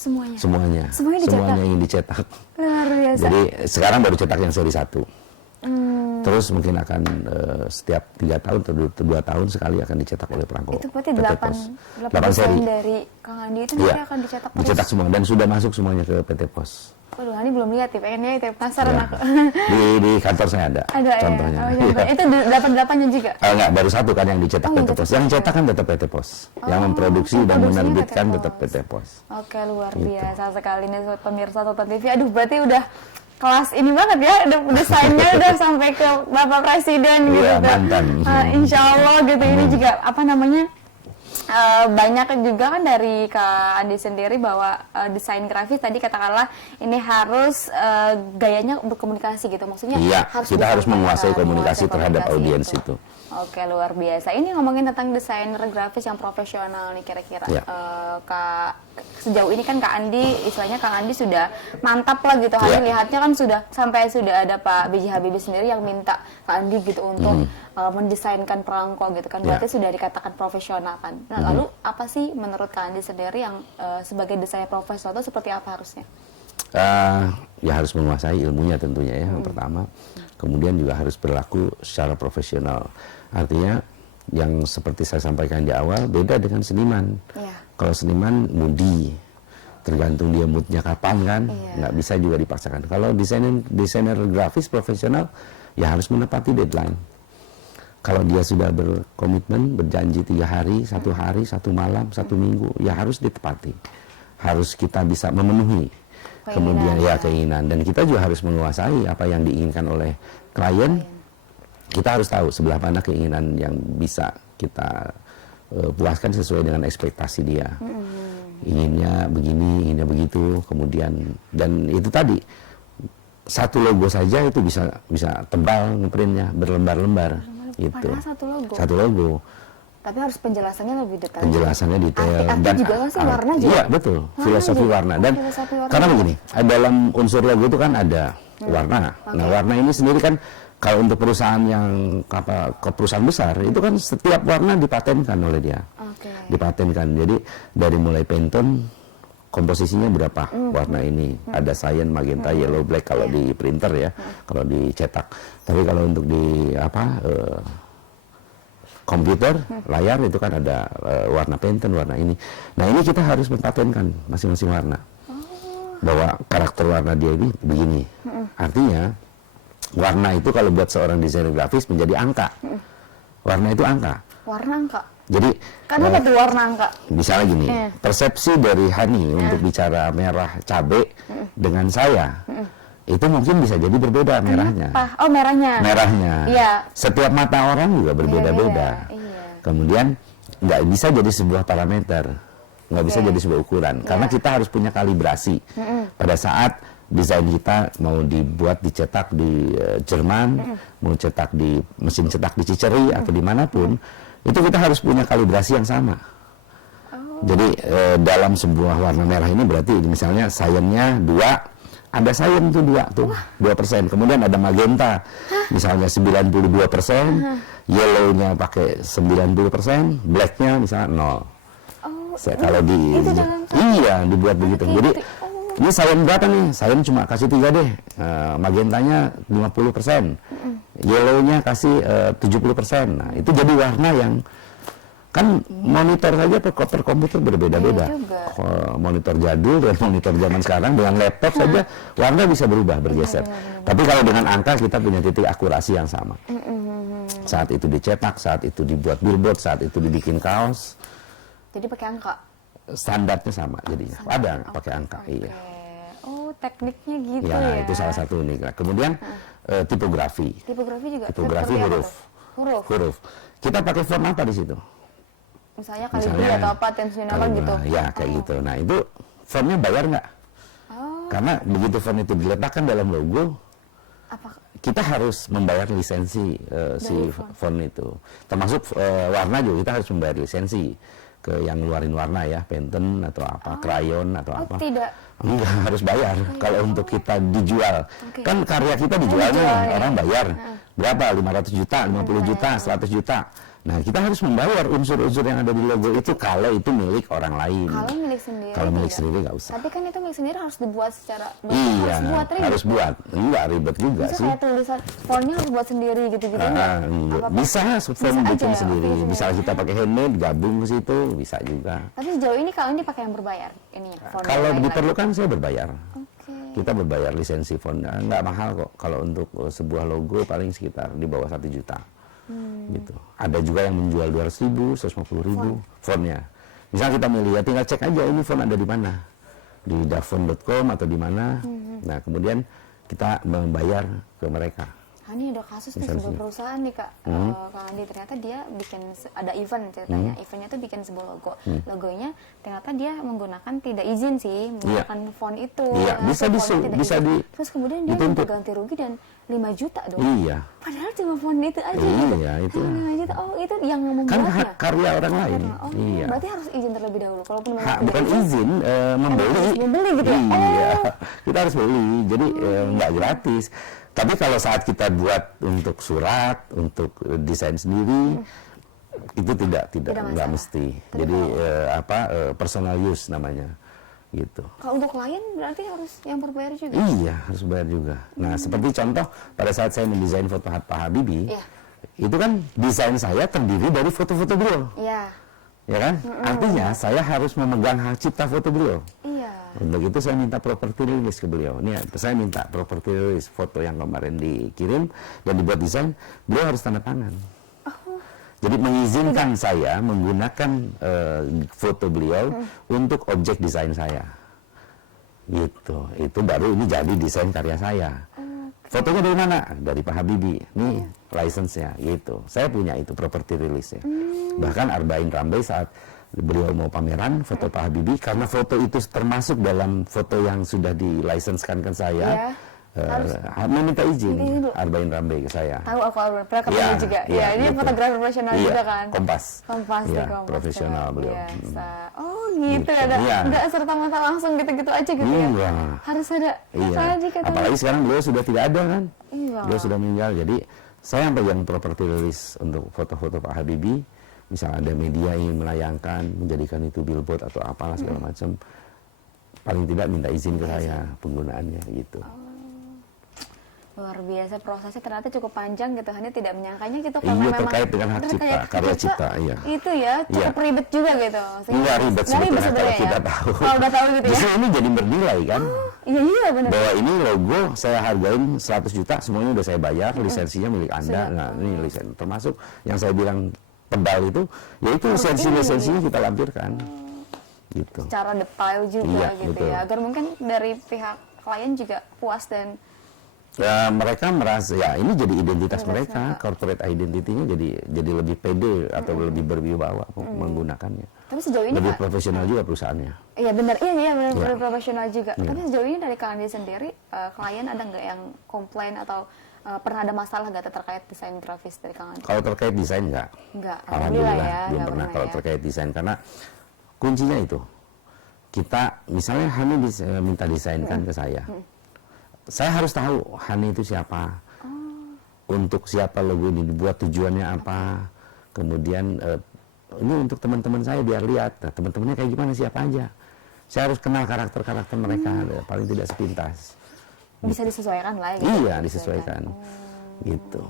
Semuanya dicetak? Semuanya ingin dicetak. Luar biasa. Jadi sekarang baru cetak yang seri 1. Terus mungkin akan setiap 3 tahun atau 2 tahun sekali akan dicetak oleh perangko. Itu berarti PT 8 Pos. 8 desain seri. dari Kang Andi itu Iya, nanti akan dicetak terus. dicetak semua dan sudah masuk semuanya ke PT Pos. Waduh, Hani belum lihat ya, pengen lihat ya, penasaran Ya. aku. Di kantor saya ada Ada contohnya. ya. Iya. Itu 8-8-nya juga. Enggak, baru 1 kan yang dicetak Oh, PT Pos. Yang cetak kan tetap PT Pos. Yang memproduksi dan produksinya menerbitkan PT tetap Pos. PT Pos. Oke, luar Gitu. biasa sekali nih sobat pemirsa Tonton TV. Aduh, berarti udah kelas ini banget ya, desainnya udah sampai ke Bapak Presiden gitu. Iya, tuh. mantan. Insya Allah gitu. Ini juga apa namanya, banyak juga kan dari Kak Andi sendiri bahwa desain grafis tadi katakanlah ini harus gayanya berkomunikasi gitu, maksudnya Iya, kita harus bisa menguasai komunikasi menguasai terhadap komunikasi audiens itu. Oke, luar biasa. Ini ngomongin tentang desainer grafis yang profesional nih kira-kira. Ya. Kak, sejauh ini kan Kak Andi, istilahnya Kang Andi sudah mantap lah gitu. Hani Ya. lihatnya kan sudah ada Pak B.J. Habibie sendiri yang minta Kak Andi gitu untuk mendesainkan perangko gitu kan. Berarti sudah dikatakan profesional kan. Nah, lalu apa sih menurut Kak Andi sendiri yang sebagai desainer profesional itu seperti apa harusnya? Ya harus menguasai ilmunya tentunya ya, yang pertama. Kemudian juga harus berlaku secara profesional. Artinya yang seperti saya sampaikan di awal, beda dengan seniman. Iya. Kalau seniman moody, tergantung dia moodnya kapan kan, nggak bisa juga dipaksakan. Kalau desainer grafis profesional, ya harus menepati deadline. Kalau dia sudah berkomitmen, berjanji 3 hari, 1 hari, 1 malam, 1 minggu, ya harus ditepati. Harus kita bisa memenuhi. Kemudian ya keinginan, dan kita juga harus menguasai apa yang diinginkan oleh klien. Kita harus tahu sebelah mana keinginan yang bisa kita puaskan sesuai dengan ekspektasi dia. Inginnya begini, inginnya begitu, kemudian dan itu tadi 1 logo saja itu bisa tebal ngeprintnya berlembar-lembar gitu. Padahal 1 logo. 1 logo. Tapi harus penjelasannya lebih detail. Penjelasannya detail Arti juga kan sih, warna juga. Iya betul, filosofi juga. warna. Dan Filosofi warna. karena begini, dalam unsur logo itu kan ada warna. Nah warna ini sendiri kan kalau untuk perusahaan yang ke perusahaan besar itu kan setiap warna dipatenkan oleh dia. Dipatenkan. Jadi dari mulai Pantone komposisinya berapa warna ini, ada cyan, magenta, yellow, black kalau di printer ya, kalau dicetak. Tapi kalau untuk di komputer, layar itu kan ada warna Pantone, warna ini. Nah ini kita harus mempatenkan masing-masing warna. Bahwa karakter warna dia ini begini. Artinya warna itu kalau buat seorang desainer grafis menjadi angka. Warna itu angka. Warna angka. Jadi Kenapa tuh warna angka? misalnya gini, persepsi dari Hani untuk bicara merah cabe dengan saya itu mungkin bisa jadi berbeda merahnya. Apa? Oh, merahnya. Merahnya. Iya. Setiap mata orang juga berbeda-beda. Iya. Kemudian nggak bisa jadi sebuah parameter, nggak bisa jadi sebuah ukuran, karena kita harus punya kalibrasi. Pada saat desain kita mau dibuat dicetak di Jerman, mau cetak di mesin cetak di Ciceri atau dimanapun, itu kita harus punya kalibrasi yang sama. Jadi dalam sebuah warna merah ini berarti misalnya cyan-nya 2, ada cyan itu 2%. Kemudian ada magenta, misalnya 92%, yellow-nya pakai 90%, black-nya misalnya 0. Kalau dibuat begitu. Jadi ini cyan berapa nih? Cyan cuma kasih 3 deh. Magentanya 50%. Yellow-nya kasih 70%. Nah, itu jadi warna yang kan monitor saja per komputer berbeda-beda. Monitor jadul dan monitor zaman sekarang dengan laptop saja warna bisa berubah, bergeser. Tapi kalau dengan angka kita punya titik akurasi yang sama. Saat itu dicetak, saat itu dibuat billboard, saat itu dibikin kaos. Jadi pakai angka. Standarnya sama jadinya. Ada pakai angka, iya. Oh, tekniknya gitu Ya, ya. itu salah satu nih. Kemudian tipografi. Tipografi juga. Tipografi Seperti apa huruf. tuh? Huruf. Kita pakai font apa di situ? Misalnya Calibri atau apa, Times New Roman gitu. Ya, kayak gitu. Nah, itu fontnya bayar nggak? Karena begitu font itu diletakkan dalam logo, kita harus membayar lisensi si font itu. Termasuk warna juga kita harus membayar lisensi ke yang ngeluarin warna ya, Pantone atau apa, crayon atau apa. Tidak. Enggak, harus bayar. Kalau untuk kita dijual, kan karya kita dijualnya orang bayar. Berapa? 500 juta, 50 juta, 100 juta. Nah, kita harus membayar unsur-unsur yang ada di logo itu kalau itu milik orang lain. Kalau milik sendiri. Kalau milik sendiri nggak usah. Tapi kan itu milik sendiri harus dibuat secara Iya, harus buat ribet. Enggak ribet juga Bisa sih. kayak tulisan fontnya harus buat sendiri gitu-gitu enggak? Bisa font bikin aja, sendiri. oke, Misalnya kita pakai handmade, gabung ke situ, bisa juga. Tapi sejauh ini kalau ini pakai yang berbayar ininya. Kalau diperlukan saya berbayar. Oke. Kita berbayar lisensi font, nggak mahal kok. Kalau untuk sebuah logo paling sekitar di bawah 1 juta. Gitu. Ada juga yang menjual 200.000, 150.000 fontnya. Misalnya kita milih, ya tinggal cek aja ini font ada di mana, di dafont.com atau di mana. Nah, kemudian kita membayar ke mereka. Ini ada kasus nih sebuah perusahaan nih Kak, Kang Andi, ternyata dia bikin ada event ceritanya, eventnya tuh bikin sebuah logo, logonya ternyata dia menggunakan tidak izin sih menggunakan font itu, Iya, bisa terus kemudian dia minta ganti rugi dan 5 juta dong. Iya. Padahal cuma font itu aja. Iya, itu. 5 juta. Oh, itu yang Kan membuatnya. karya orang lain. Oh, Iya. berarti harus izin terlebih dahulu. Kalaupun memang tidak Bukan izin, membeli. Membeli gitu ya? Iya, kita harus beli. Jadi nggak gratis. Tapi kalau saat kita buat untuk surat, untuk desain sendiri, itu nggak mesti. Jadi personal use namanya, gitu. Kalau untuk klien berarti harus yang berbayar juga. Iya, harus bayar juga. Nah, seperti contoh pada saat saya mendesain foto Pak Habibie, itu kan desain saya terdiri dari foto-foto beliau. Iya. Ya kan? Artinya saya harus memegang hak cipta foto beliau. Iya. Untuk itu saya minta property release ke beliau. Ini saya minta property release foto yang kemarin dikirim dan dibuat desain, beliau harus tanda tangan. Jadi mengizinkan saya menggunakan foto beliau untuk objek desain saya. Gitu. Itu baru ini jadi desain karya saya. Fotonya dari mana? Dari Pak Habibie. Ini license-nya gitu. Saya punya itu property release-nya. Bahkan Arba'in Rambe saat beliau mau pameran foto Pak Habibie, karena foto itu termasuk dalam foto yang sudah di-license-kan ke saya, meminta izin Arba'in Rambe ke saya. Tahu aku pernah ketemu juga. Iya, ini gitu. fotografer profesional juga kan. Kompas. Kompas Ya, Kompas profesional beliau. Oh gitu, Gitu. ada Iya. nggak serta-merta langsung gitu-gitu aja gitu ya. Enggak. Harus ada Iya. tadi katanya. Apalagi sekarang beliau sudah tidak ada kan. Iya. Beliau sudah meninggal. Jadi saya yang pegang property release untuk foto-foto Pak Habibie. Misal ada media ingin menayangkan, menjadikan itu billboard atau apalah segala macam, paling tidak minta izin ke saya penggunaannya gitu. Luar biasa, prosesnya ternyata cukup panjang gitu, hanya tidak menyangkanya gitu Iya, memang terkait dengan hak cipta, terkait karya cipta, iya. Itu ya cukup Iya. ribet juga gitu. Nggak ribet sebetulnya kalau kita tahu. Oh, udah tahu gitu ya. Justru ini jadi bernilai kan. Iya iya benar. Bahwa ini logo saya hargain 100 juta, semuanya udah saya bayar, lisensinya milik Anda. Sudah. Nah, ini lisensi termasuk yang saya bilang pedal itu, yaitu lisensinya kita lampirkan. Gitu. Secara detail juga Iya, gitu betul. ya, agar mungkin dari pihak klien juga puas dan Ya, mereka merasa ya ini jadi identitas Identitas mereka, mereka. corporate identity-nya jadi lebih pede atau lebih berwibawa menggunakannya. tapi sejauh ini Lebih Pak, profesional juga perusahaannya. iya benar, iya benar, Iya. benar profesional juga. Iya. Tapi sejauh ini dari kalian sendiri, klien ada nggak yang komplain atau pernah ada masalah nggak terkait desain grafis dari kalian? Kalau terkait desain enggak. Enggak, Alhamdulillah ya, belum nggak pernah kalau ya. terkait desain, karena kuncinya itu kita misalnya Hani minta desainkan ke saya. Saya harus tahu Hani itu siapa, untuk siapa logo ini dibuat, tujuannya apa, kemudian ini untuk teman-teman saya biar lihat, nah, teman-temannya kayak gimana, siapa aja. Saya harus kenal karakter-karakter mereka, paling tidak sepintas. Bisa disesuaikan lah ya, gitu. Iya, disesuaikan, gitu.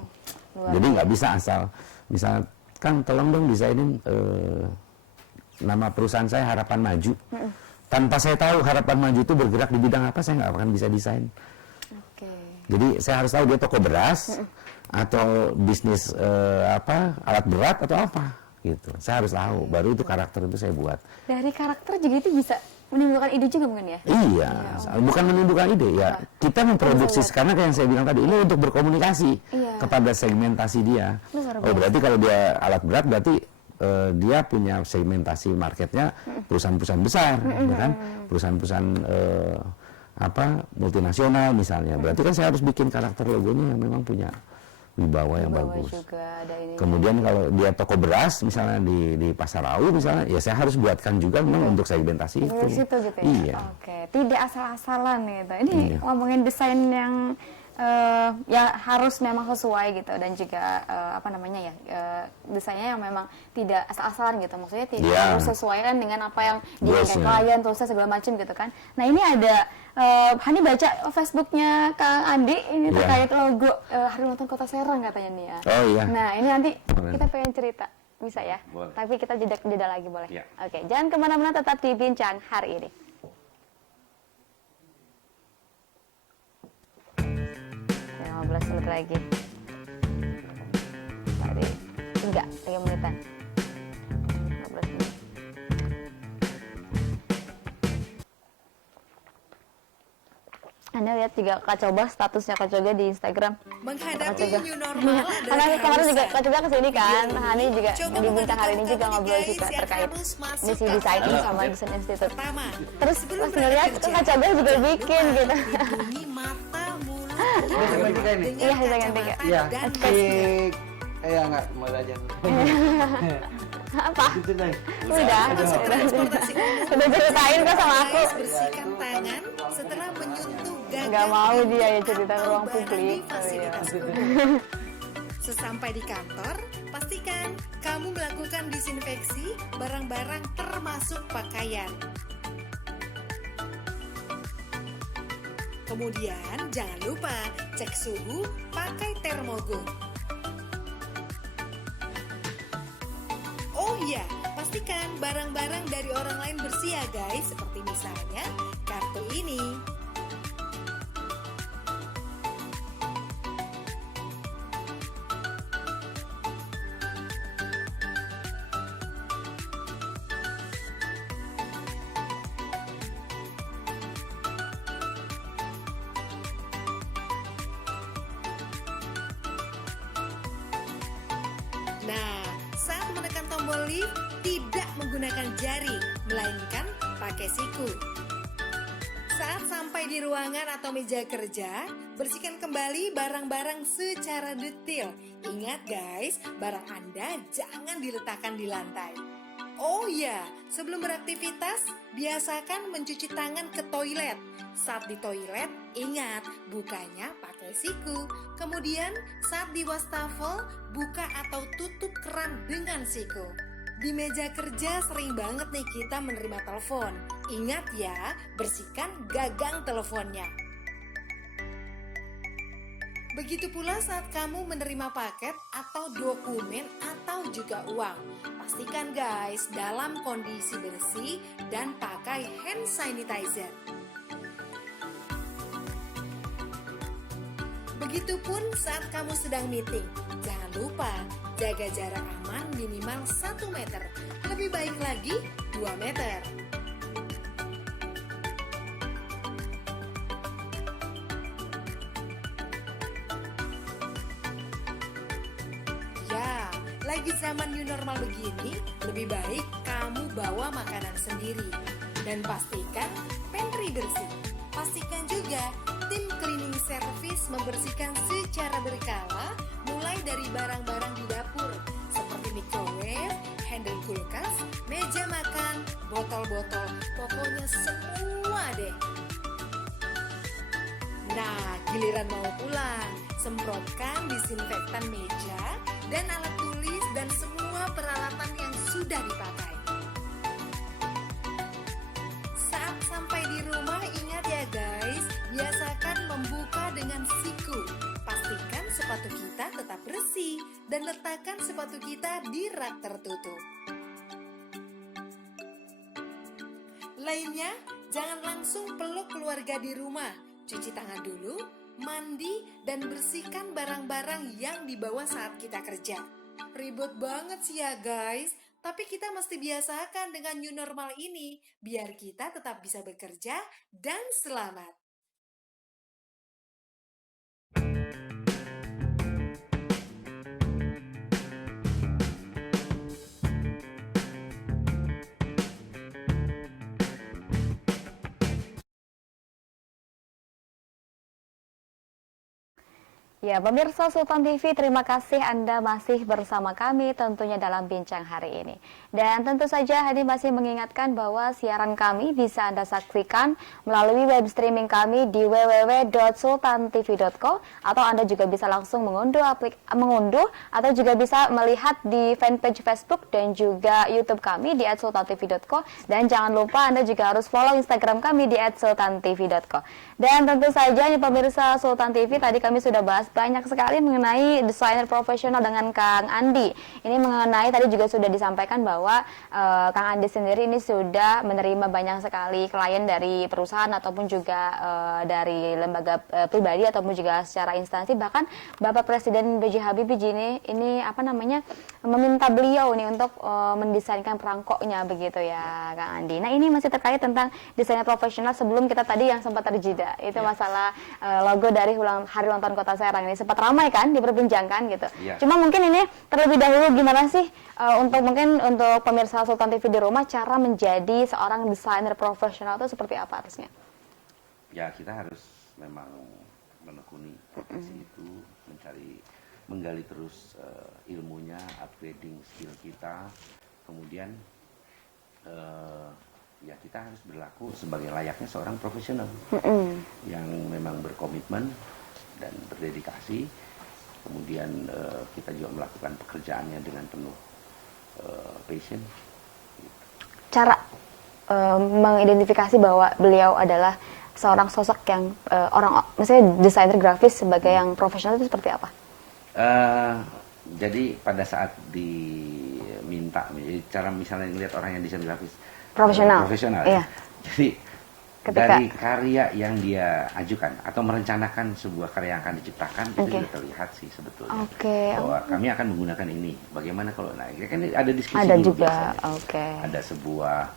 Luar Jadi nggak bisa asal, misal Kang tolong dong desainin nama perusahaan saya Harapan Maju. Tanpa saya tahu Harapan Maju itu bergerak di bidang apa, saya nggak akan bisa desain. Oke. Jadi saya harus tahu dia toko beras atau bisnis alat berat atau apa gitu. Saya harus tahu, baru itu karakter itu saya buat. Dari karakter juga itu bisa menimbulkan ide juga mungkin ya? Iya, bukan menimbulkan ide ya. Kita memproduksi karena kayak yang saya bilang tadi, ini untuk berkomunikasi Iya. kepada segmentasi dia. Luar Oh, berarti kalau dia alat berat berarti dia punya segmentasi marketnya perusahaan-perusahaan besar, ya kan? Perusahaan-perusahaan multinasional misalnya. Berarti kan saya harus bikin karakter logonya yang memang punya wibawa yang Wibawa bagus. juga ada ini. Kemudian kalau dia toko beras misalnya di Pasar Rau misalnya, ya saya harus buatkan juga memang untuk segmentasi itu. Dari situ gitu ya? Iya. Oke, tidak asal-asalan gitu. Ini Iya. ngomongin desain yang ya harus memang sesuai gitu, dan juga desainnya yang memang tidak asal-asalan gitu. Maksudnya tidak Iya. harus sesuaikan dengan apa yang diinginkan Goalsnya. klien, tulisnya segala macam gitu kan. Nah ini ada Hani baca Facebooknya Kang Andi ini Iya. terkait logo Hari Ulang Tahun Kota Serang katanya nih ya. Oh iya. Nah ini nanti Boleh. kita pengen cerita, bisa ya? Boleh. Tapi kita jeda lagi boleh? Iya. Oke, jangan kemana-mana, tetap di Bincang hari ini. 15 menit lagi. Tadi 3 menitan. 15 menit. Anda lihat juga Kak Coba, statusnya Kak Coba di Instagram. Menghadapi new normal Karena kemarin juga Kak Coba kesini kan, Iya. Hani juga Coba di Bincang hari ini juga memberitahu ngobrol kami, juga guys, yang terkait harus masuk misi ke desain akademi. sama Design Institute. Pertama, Terus sebelum pas berangkat ngeliat kerja, Kak Coba juga bikin lupa gitu. lindungi mata, mulut, Ini segmen tiga ini? Iya, segmen tiga. Iya. dan Enggak, mulai aja. Apa? Gitu deh. Udah, Masuk transportasi umum. udah ceritain kok sama aku. Guys, bersihkan tangan setelah menyentuh gagang. Nggak mau dia ya cerita atau ruang barang publik. di fasilitas Oh, iya. umum. Sesampai di kantor, pastikan kamu melakukan disinfeksi barang-barang termasuk pakaian. Kemudian jangan lupa cek suhu pakai termogun. Oh iya, pastikan barang-barang dari orang lain bersih ya guys, seperti misalnya kartu ini. Nah, saat menekan tombol lift, tidak menggunakan jari, melainkan pakai siku. Saat sampai di ruangan atau meja kerja, bersihkan kembali barang-barang secara detail. Ingat guys, barang Anda jangan diletakkan di lantai. Oh iya, sebelum beraktivitas, biasakan mencuci tangan ke toilet. Saat di toilet, ingat bukanya pakai siku. Kemudian saat di wastafel, buka atau tutup keran dengan siku. Di meja kerja sering banget nih kita menerima telepon. Ingat ya, bersihkan gagang teleponnya. Begitu pula saat kamu menerima paket atau dokumen atau juga uang. Pastikan guys dalam kondisi bersih dan pakai hand sanitizer. Begitupun saat kamu sedang meeting. Jangan lupa jaga jarak aman minimal 1 meter. Lebih baik lagi 2 meter. Ya, lagi zaman new normal begini, lebih baik kamu bawa makanan sendiri. Dan pastikan pantry bersih. Pastikan juga tim cleaning service membersihkan secara berkala mulai dari barang-barang di dapur seperti microwave, handle kulkas, meja makan, botol-botol, pokoknya semua deh. Nah, giliran mau pulang, semprotkan disinfektan meja dan alat tulis dan semua peralatan yang sudah dipakai. Saat sampai di rumah, ingat ya guys, biasakan membuka dengan siku. Pastikan sepatu kita tetap bersih dan letakkan sepatu kita di rak tertutup. Lainnya, jangan langsung peluk keluarga di rumah. Cuci tangan dulu, mandi, dan bersihkan barang-barang yang dibawa saat kita kerja. Ribet banget sih ya guys, tapi kita mesti biasakan dengan new normal ini, biar kita tetap bisa bekerja dan selamat. Ya, pemirsa Sultan TV, terima kasih Anda masih bersama kami tentunya dalam bincang hari ini. Dan tentu saja Hadi masih mengingatkan bahwa siaran kami bisa Anda saksikan melalui web streaming kami di www.sultantv.co atau Anda juga bisa langsung mengunduh atau juga bisa melihat di fanpage Facebook dan juga YouTube kami di @sultantv.co, dan jangan lupa Anda juga harus follow Instagram kami di @sultantv.co. Dan tentu saja nih pemirsa Sultan TV, tadi kami sudah bahas banyak sekali mengenai desainer profesional dengan Kang Andi. Ini mengenai tadi juga sudah disampaikan bahwa Kang Andi sendiri ini sudah menerima banyak sekali klien dari perusahaan ataupun juga dari lembaga pribadi ataupun juga secara instansi. Bahkan Bapak Presiden B.J. Habibie ini meminta beliau nih untuk mendesainkan perangkoknya begitu ya Kang Andi. Nah, ini masih terkait tentang desainer profesional sebelum kita tadi yang sempat terjeda. Itu masalah logo dari hari ulang tahun Kota Serang ini sempat ramai kan diperbincangkan gitu. Cuma mungkin ini terlebih dahulu gimana sih untuk pemirsa Sultan TV di rumah, cara menjadi seorang desainer profesional itu seperti apa harusnya? Ya, kita harus memang menekuni profesi itu, menggali terus ilmunya, upgrading skill kita, kemudian ya kita harus berlaku sebagai layaknya seorang profesional yang memang berkomitmen dan berdedikasi. Kemudian kita juga melakukan pekerjaannya dengan penuh passion. Cara mengidentifikasi bahwa beliau adalah seorang sosok yang misalnya desainer grafis sebagai yang profesional itu seperti apa? Jadi pada saat diminta, cara misalnya ngelihat orang yang desain grafis Profesional, ya. iya. Jadi dari karya yang dia ajukan atau merencanakan sebuah karya yang akan diciptakan, itu sudah terlihat sih sebetulnya bahwa kami akan menggunakan ini. Bagaimana kalau kan ada diskusi ada dulu juga, biasanya. Ada sebuah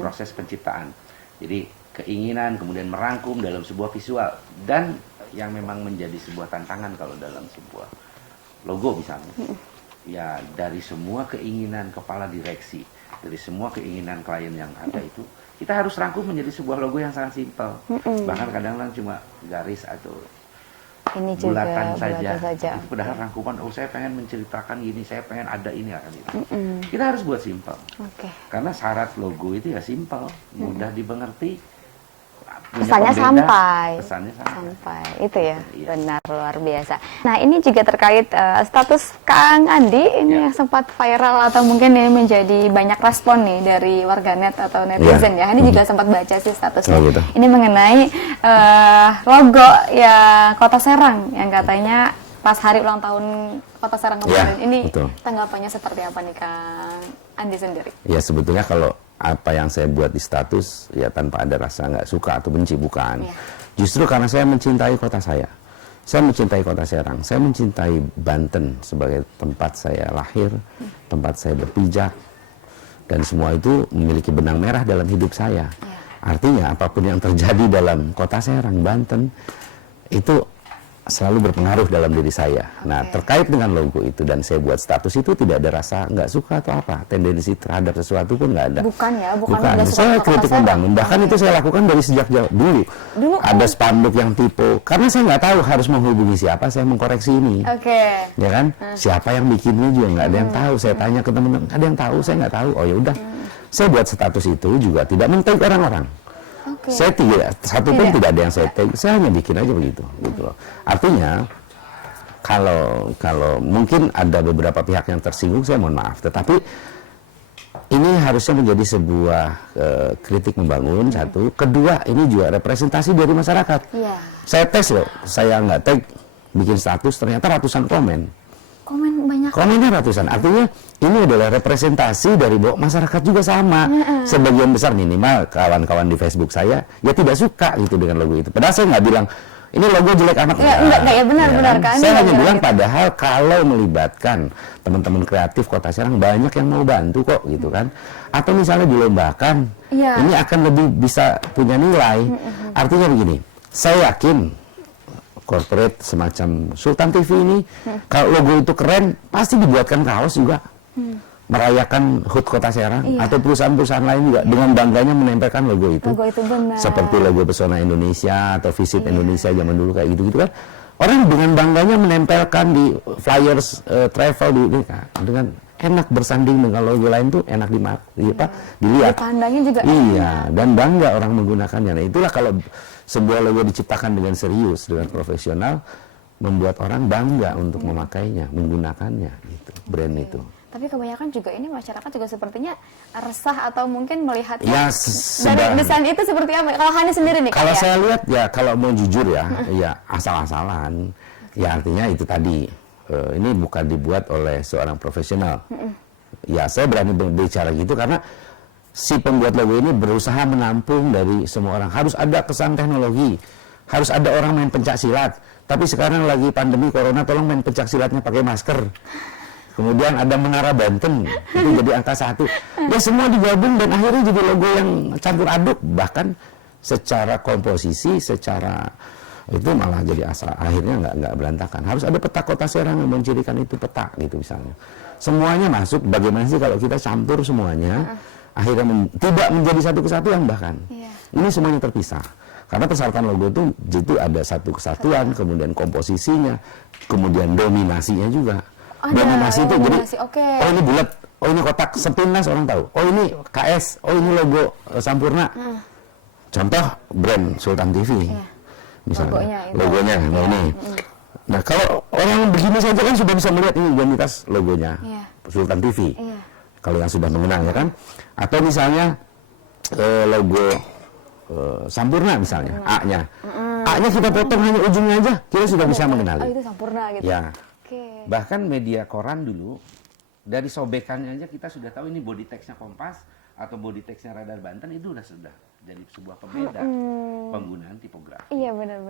proses penciptaan. Jadi keinginan kemudian merangkum dalam sebuah visual, dan yang memang menjadi sebuah tantangan kalau dalam sebuah logo misalnya. Ya, dari semua keinginan kepala direksi, dari semua keinginan klien yang ada itu, kita harus rangkum menjadi sebuah logo yang sangat simpel. Bahkan kadang-kadang cuma garis atau ini juga bulatan saja. Itu padahal rangkuman, saya pengen menceritakan gini, saya pengen ada ini. Kita harus buat simpel. Karena syarat logo itu ya simpel, mudah dimengerti, Pesannya pembeda, sampai. pesannya sampai. Sampai. Itu ya. Iya. Benar, luar biasa. Nah, ini juga terkait status Kang Andi ini Ya. yang sempat viral atau mungkin ini menjadi banyak respon nih dari warganet atau netizen ya. Ini juga sempat baca sih statusnya. Oh, gitu. Ini mengenai logo ya Kota Serang yang katanya pas hari ulang tahun Kota Serang kemarin. Ya, Ini betul. tanggapannya seperti apa nih Kang Andi sendiri? Ya sebetulnya kalau apa yang saya buat di status ya tanpa ada rasa nggak suka atau benci, bukan. Iya. Justru karena saya mencintai kota saya. Saya mencintai kota Serang. Saya mencintai Banten sebagai tempat saya lahir, tempat saya berpijak, dan semua itu memiliki benang merah dalam hidup saya. Iya. Artinya apapun yang terjadi dalam kota Serang, Banten, itu selalu berpengaruh dalam diri saya. Nah, terkait dengan logo itu dan saya buat status itu tidak ada rasa nggak suka atau apa, tendensi terhadap sesuatu pun nggak ada. Bukan ya, bukan nggak suka Saya Kota kritik Serang. membangun. Bahkan itu saya lakukan dari sejak jauh dulu. Dulu, Ada spanduk yang tipe, karena saya nggak tahu harus menghubungi siapa, saya mengkoreksi ini. Oke. Ya kan? Siapa yang bikinnya juga nggak ada yang tahu. Saya tanya ke teman-teman, ada yang tahu, saya nggak tahu. Oh ya udah. Saya buat status itu juga tidak men-tag orang-orang. Oke. Saya satu pun tidak ada yang saya tag. Saya hanya bikin aja begitu, gitu loh. Artinya kalau mungkin ada beberapa pihak yang tersinggung, saya mohon maaf. Tetapi ini harusnya menjadi sebuah kritik membangun, satu. Kedua, ini juga representasi dari masyarakat. Iya. Saya tes loh, saya nggak tag, bikin status, ternyata ratusan komen. Komen banyak. Komennya ratusan. Artinya ini adalah representasi dari bahwa masyarakat juga sama. Sebagian besar minimal kawan-kawan di Facebook saya ya tidak suka gitu dengan logo itu. Padahal saya nggak bilang ini logo jelek amat. Ya, enggak ya benar kan. Saya Enggak hanya bilang bilang gitu. padahal kalau melibatkan teman-teman kreatif Kota Serang banyak yang mau bantu kok gitu kan. Atau misalnya dilombakan, Iya. ini akan lebih bisa punya nilai. Artinya begini, saya yakin corporate semacam Sultan TV ini, kalau logo itu keren, pasti dibuatkan kaos juga. Merayakan HUT Kota Serang, Iya. atau perusahaan-perusahaan lain juga dengan bangganya menempelkan logo itu. Logo itu benar. Seperti logo Pesona Indonesia atau Visit Indonesia zaman dulu kayak gitu-gitu kan. Orang dengan bangganya menempelkan di flyers travel dengan enak bersanding dengan logo lain tuh enak dilihat. Dipandangnya juga Iya, dan bangga orang menggunakannya. Nah, itulah kalau sebuah logo diciptakan dengan serius, dengan profesional, membuat orang bangga untuk memakainya, menggunakannya gitu, brand itu. Tapi kebanyakan juga ini masyarakat juga sepertinya resah atau mungkin melihatnya Ya, dari desain itu seperti apa? Kalau Hani sendiri nih Kak, Kalau ya? saya lihat ya, kalau mau jujur ya, ya asal-asalan. Ya artinya itu tadi, ini bukan dibuat oleh seorang profesional. Ya saya berani berbicara gitu karena si pembuat logo ini berusaha menampung dari semua orang. Harus ada kesan teknologi, harus ada orang main pencak silat. Tapi sekarang lagi pandemi corona, tolong main pencak silatnya pakai masker. Kemudian ada Menara Banten, itu jadi angka 1. Ya semua digabung dan akhirnya jadi logo yang campur aduk. Bahkan secara komposisi, secara itu malah jadi asal. Akhirnya nggak berantakan. Harus ada peta Kota Serang yang mencirikan itu peta gitu misalnya. Semuanya masuk. Bagaimana sih kalau kita campur semuanya, akhirnya tidak menjadi satu kesatuan bahkan. Iya. Ini semuanya terpisah. Karena persyaratan logo itu ada satu kesatuan, kemudian komposisinya, kemudian dominasinya juga. Ada Dominasi itu jadi, dominasi, oke. oh ini bulat, oh ini kotak, sepintas orang tahu. Oh ini KS, oh ini logo Sampurna. Contoh brand Sultan TV, misalnya Logonya itu. nah ini. Nah kalau orang begini saja kan sudah bisa melihat ini identitas logonya Iya. Sultan TV. Iya. Kalau yang sudah mengenal ya kan. Atau misalnya logo Sampurna misalnya, A-nya. A-nya kita potong hanya ujungnya aja, kita sudah bisa mengenali. Oh, itu Sampurna gitu. Ya. Oke. Bahkan media koran dulu, dari sobekannya aja kita sudah tahu ini body text-nya Kompas atau body text-nya Radar Banten, itu sudah jadi sebuah pembeda penggunaan tipografi. Iya benar.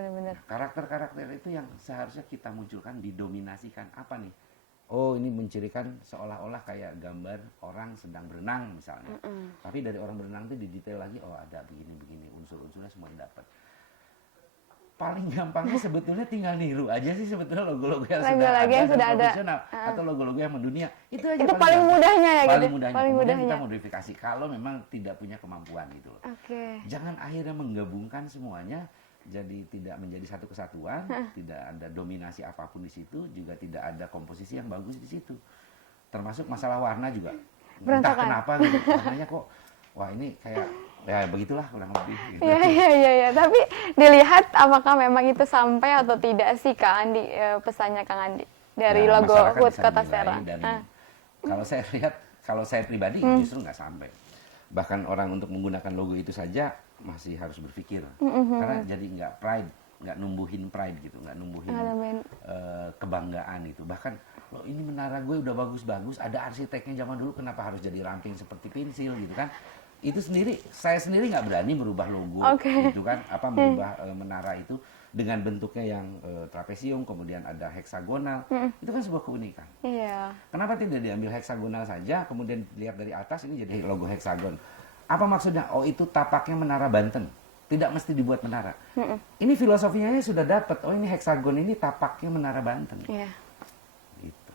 Karakter-karakter itu yang seharusnya kita munculkan, didominasikan. Apa nih? Oh ini mencirikan seolah-olah kayak gambar orang sedang berenang misalnya. Tapi dari orang berenang itu didetail lagi, oh ada begini-begini, unsur-unsurnya semua dapat. Paling gampangnya sebetulnya tinggal niru aja sih sebetulnya logo-logo yang sudah ada profesional atau logo-logo yang mendunia. Itu aja Itu paling mudahnya ya paling gitu. mudahnya. Paling Kemudian mudahnya. kita modifikasi kalau memang tidak punya kemampuan gitu loh. Oke. Jangan akhirnya menggabungkan semuanya jadi tidak menjadi satu kesatuan, tidak ada dominasi apapun di situ, juga tidak ada komposisi yang bagus di situ. Termasuk masalah warna juga. Entah Berantakan. kenapa gitu, warnanya kok wah ini kayak Ya begitulah kurang lebih. Gitu. Iya. Tapi dilihat apakah memang itu sampai atau tidak sih Kak Andi, pesannya Kang Andi dari Ya, logo masyarakat HUT bisa Kota menilai Serang. dan kalau saya lihat, kalau saya pribadi justru nggak sampai. Bahkan orang untuk menggunakan logo itu saja masih harus berpikir, karena jadi nggak pride, nggak numbuhin pride gitu, nggak numbuhin kebanggaan gitu. Bahkan loh ini menara gue udah bagus-bagus, ada arsiteknya zaman dulu, kenapa harus jadi ramping seperti pensil gitu kan? Itu sendiri, saya sendiri nggak berani merubah logo gitu kan, apa merubah menara itu dengan bentuknya yang trapesium, kemudian ada heksagonal, itu kan sebuah keunikan. Iya. Kenapa tidak diambil heksagonal saja, kemudian lihat dari atas ini jadi logo heksagon? Apa maksudnya? Oh itu tapaknya menara Banten, tidak mesti dibuat menara. Ini filosofinya sudah dapat. Oh ini heksagon, ini tapaknya menara Banten. Iya. Gitu.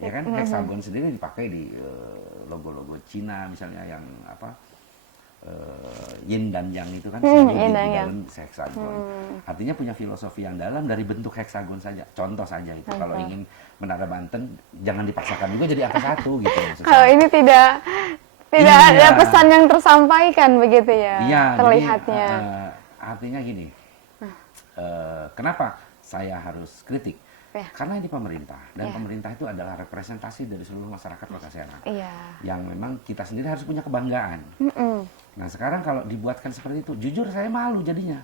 Ya kan heksagon sendiri dipakai di logo-logo Cina misalnya yang apa? Yin dan Yang itu kan Yin di dan Yang. dalam heksagon. Artinya punya filosofi yang dalam dari bentuk heksagon saja. Contoh saja itu. Kalau ingin menara Banten jangan dipaksakan juga jadi angka 1 gitu. Kalau ini tidak Iya. ada pesan yang tersampaikan begitu ya, Iya, terlihatnya. Jadi, artinya gini. Kenapa saya harus kritik? Ya. Karena ini pemerintah dan pemerintah itu adalah representasi dari seluruh masyarakat Kota Serang. Iya. Yang memang kita sendiri harus punya kebanggaan. Nah sekarang kalau dibuatkan seperti itu, jujur saya malu jadinya.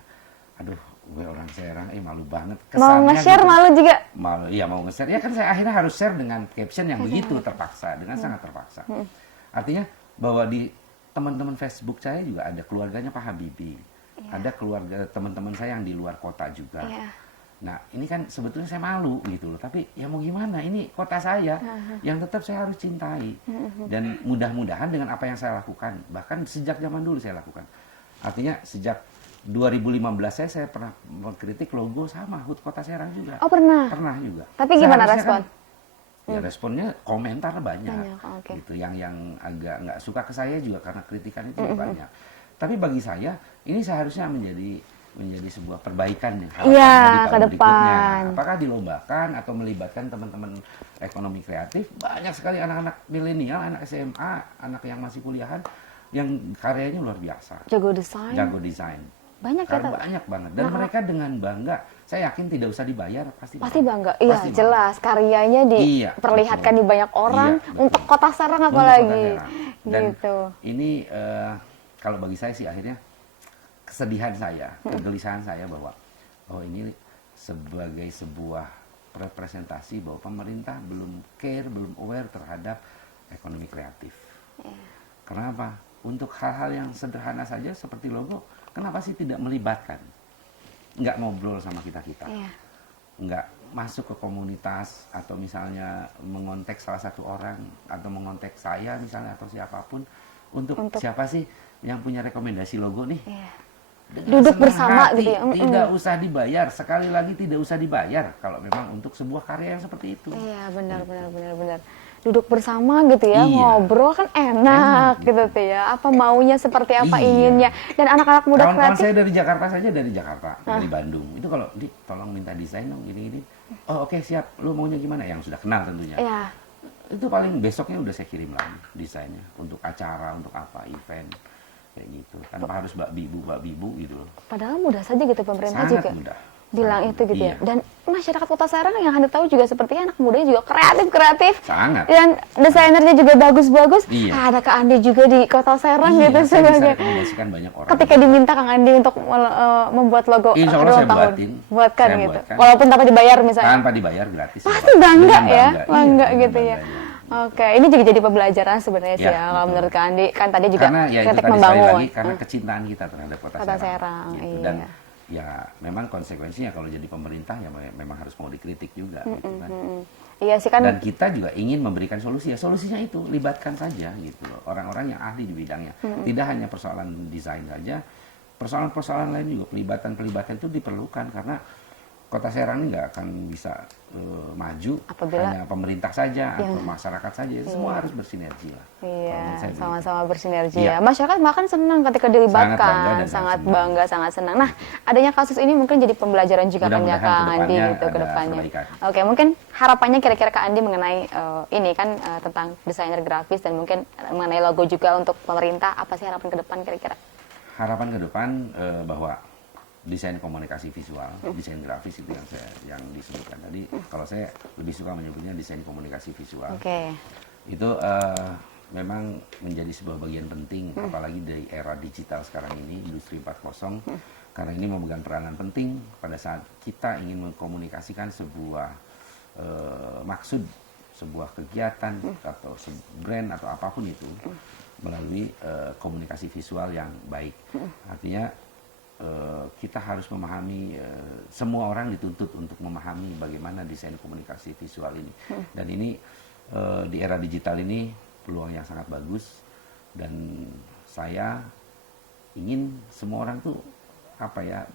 Aduh, gue orang Serang, malu banget. Mau nge-share gitu. malu juga. Malu, iya mau nge-share. Ya kan saya akhirnya harus share dengan caption yang begitu terpaksa, dengan sangat terpaksa. Artinya bahwa di teman-teman Facebook saya juga ada keluarganya Pak Habibie. Ada keluarga teman-teman saya yang di luar kota juga. Iya. Nah ini kan sebetulnya saya malu gitu loh, tapi ya mau gimana, ini kota saya yang tetap saya harus cintai. Dan mudah-mudahan dengan apa yang saya lakukan, bahkan sejak zaman dulu saya lakukan. Artinya sejak 2015 saya pernah mengkritik logo sama HUT Kota Serang juga. Oh pernah? Pernah juga. Tapi gimana Seharusnya respon? Ya responnya komentar banyak. Oke. Gitu. Yang agak nggak suka ke saya juga karena kritikan itu banyak. Tapi bagi saya ini seharusnya menjadi sebuah perbaikan yang harus Iya, di tahun ke depan. berikutnya. Apakah dilombakan atau melibatkan teman-teman ekonomi kreatif? Banyak sekali anak-anak milenial, anak SMA, anak yang masih kuliahan yang karyanya luar biasa. Jago desain. Jago desain. Banyak ya, Tante? Banyak banget. Dan mereka dengan bangga, saya yakin tidak usah dibayar, pasti bangga. Iya, Pasti bangga. jelas. Karyanya diperlihatkan di banyak orang, Iya, untuk Kota Serang Untuk apalagi. Kota Serang. Dan Gitu. ini kalau bagi saya sih akhirnya kesedihan saya, kegelisahan saya bahwa oh ini sebagai sebuah representasi bahwa pemerintah belum care, belum aware terhadap ekonomi kreatif. Kenapa? Untuk hal-hal yang sederhana saja seperti logo, kenapa sih tidak melibatkan? Nggak ngobrol sama kita-kita. Nggak masuk ke komunitas atau misalnya mengontek salah satu orang atau mengontek saya misalnya atau siapapun untuk siapa sih yang punya rekomendasi logo nih? Dengan Duduk senang bersama hati, gitu ya. tidak usah dibayar, sekali lagi tidak usah dibayar kalau memang untuk sebuah karya yang seperti itu. Iya, benar. Duduk bersama gitu ya, Iya. ngobrol kan enak gitu tuh ya. Apa maunya, seperti apa inginnya. Dan anak-anak muda Kawan-kawan kreatif. saya dari Jakarta saja, dari Jakarta, dari Bandung. Itu kalau tolong minta desain dong, gini-gini. Oh oke, siap, lu maunya gimana? Yang sudah kenal tentunya. Iya. Itu paling besoknya udah saya kirim lagi desainnya untuk acara, untuk apa, event kayak gitu. Tanpa harus mbak bibu gitu loh. Padahal mudah saja gitu pemerintah Sangat juga. mudah. Bilang Sangat itu mudah. gitu ya. Iya. Dan masyarakat Kota Serang yang Anda tahu juga sepertinya anak mudanya juga kreatif. Sangat. Dan desainernya juga bagus-bagus. Iya. Ada Kak Andi juga di Kota Serang Iya, gitu saya bisa sebagai. rekomendasikan banyak orang. Ketika diminta Kang Andi untuk membuat logo Insya Allah ulang saya tahun, buatin. buatkan Saya gitu. buatkan. Walaupun tanpa dibayar misalnya. Tanpa dibayar gratis. Pasti bangga Dengan ya, bangga Iya, gitu ya. bangganya. Oke, ini juga jadi pembelajaran sebenarnya sih Ya, ya. Kalau betul. menurut Kak Andi, kan tadi juga Karena ya itu kritik tadi sekali membangun. lagi karena kecintaan kita terhadap Kota Kota Serang. Serang, Gitu. iya. Dan ya memang konsekuensinya kalau jadi pemerintah ya memang harus mau dikritik juga gitu kan. Iya sih kan. Dan kita juga ingin memberikan solusi. Ya solusinya itu libatkan saja gitu loh orang-orang yang ahli di bidangnya. Tidak hanya persoalan desain saja, persoalan-persoalan lain juga pelibatan itu diperlukan karena Kota Serang ini nggak akan bisa maju Apabila hanya pemerintah saja atau masyarakat saja. Semua harus bersinergi lah. Kalau menurut Iya, saya begitu. sama-sama bersinergi Iya. ya. Masyarakat bahkan senang ketika Sangat bangga dilibatkan, dan sangat senang. bangga, sangat senang. Nah, adanya kasus ini mungkin jadi pembelajaran juga kan ya Mudah-mudahan Kang Andi kedepannya gitu ke ada depannya. perbaikan. Oke, mungkin harapannya kira-kira Kak Andi mengenai ini kan tentang desainer grafis dan mungkin mengenai logo juga untuk pemerintah, apa sih harapan ke depan kira-kira? harapan ke depan bahwa desain komunikasi visual, desain grafis itu yang disebutkan tadi. Kalau saya lebih suka menyebutnya desain komunikasi visual. Oke. Itu memang menjadi sebuah bagian penting, apalagi dari era digital sekarang ini, industri 4.0, karena ini memegang peranan penting pada saat kita ingin mengkomunikasikan sebuah maksud, sebuah kegiatan atau brand atau apapun itu melalui komunikasi visual yang baik. Artinya kita harus memahami, semua orang dituntut untuk memahami bagaimana desain komunikasi visual ini. Dan ini di era digital ini peluang yang sangat bagus, dan saya ingin semua orang tuh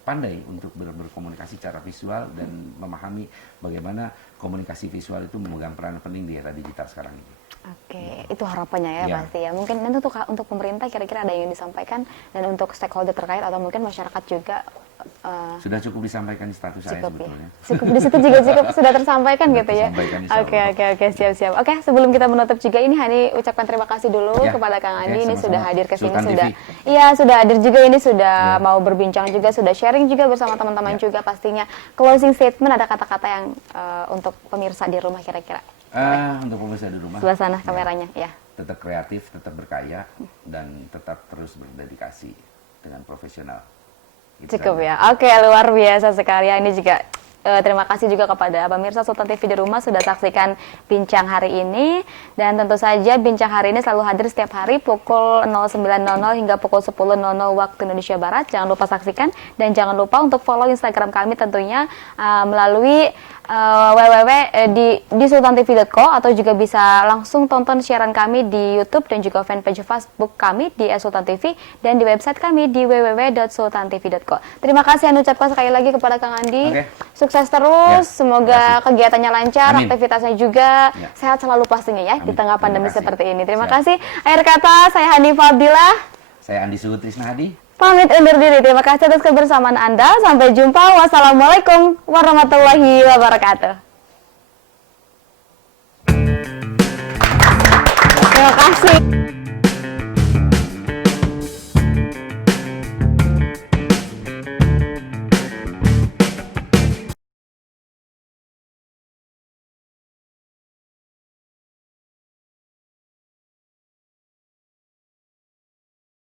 pandai untuk berkomunikasi secara visual dan memahami bagaimana komunikasi visual itu memegang peran penting di era digital sekarang ini. Oke, itu harapannya ya, Ya. pasti ya. Mungkin nanti untuk pemerintah kira-kira ada yang disampaikan, dan untuk stakeholder terkait atau mungkin masyarakat juga Sudah cukup disampaikan di status saya cukup ya. sebetulnya. Cukup di situ juga cukup sudah tersampaikan Sudah gitu ya. tersampaikan, insya Allah. Oke, siap. Oke, sebelum kita menutup juga ini Hani ucapkan terima kasih dulu Ya, kepada Kang oke, Andi, ini sama-sama. sudah hadir ke sini, Sultan sudah. TV. Iya, sudah hadir juga, ini sudah Ya. mau berbincang juga, sudah sharing juga bersama teman-teman Ya. juga pastinya. Closing statement, ada kata-kata yang untuk pemirsa di rumah kira-kira. Untuk pemirsa di rumah, Sebelah sana kameranya, ya. tetap kreatif, tetap berkarya, dan tetap terus berdedikasi dengan profesional. Itu Cukup saja. ya. Oke, luar biasa sekali. Ini juga terima kasih juga kepada pemirsa Sultan TV di rumah sudah saksikan bincang hari ini. Dan tentu saja bincang hari ini selalu hadir setiap hari pukul 09.00 hingga pukul 10.00 waktu Indonesia Barat. Jangan lupa saksikan dan jangan lupa untuk follow Instagram kami tentunya melalui di sultantv.co, atau juga bisa langsung tonton siaran kami di YouTube dan juga fanpage Facebook kami di Sultan TV, dan di website kami di www.sultantv.co. Terima kasih yang ucapkan sekali lagi kepada Kang Andi. Oke. Sukses terus, Ya, semoga kegiatannya lancar, Amin. aktivitasnya juga Ya. sehat selalu pastinya ya di Amin. tengah Terima pandemi kasih. seperti ini. Terima Siap. kasih. Akhir kata, saya Hanifah Abdillah. Saya Andi Suhu Trisna Hadi. Pamit undur diri. Terima kasih atas kebersamaan Anda. Sampai jumpa. Wassalamualaikum warahmatullahi wabarakatuh. Terima kasih.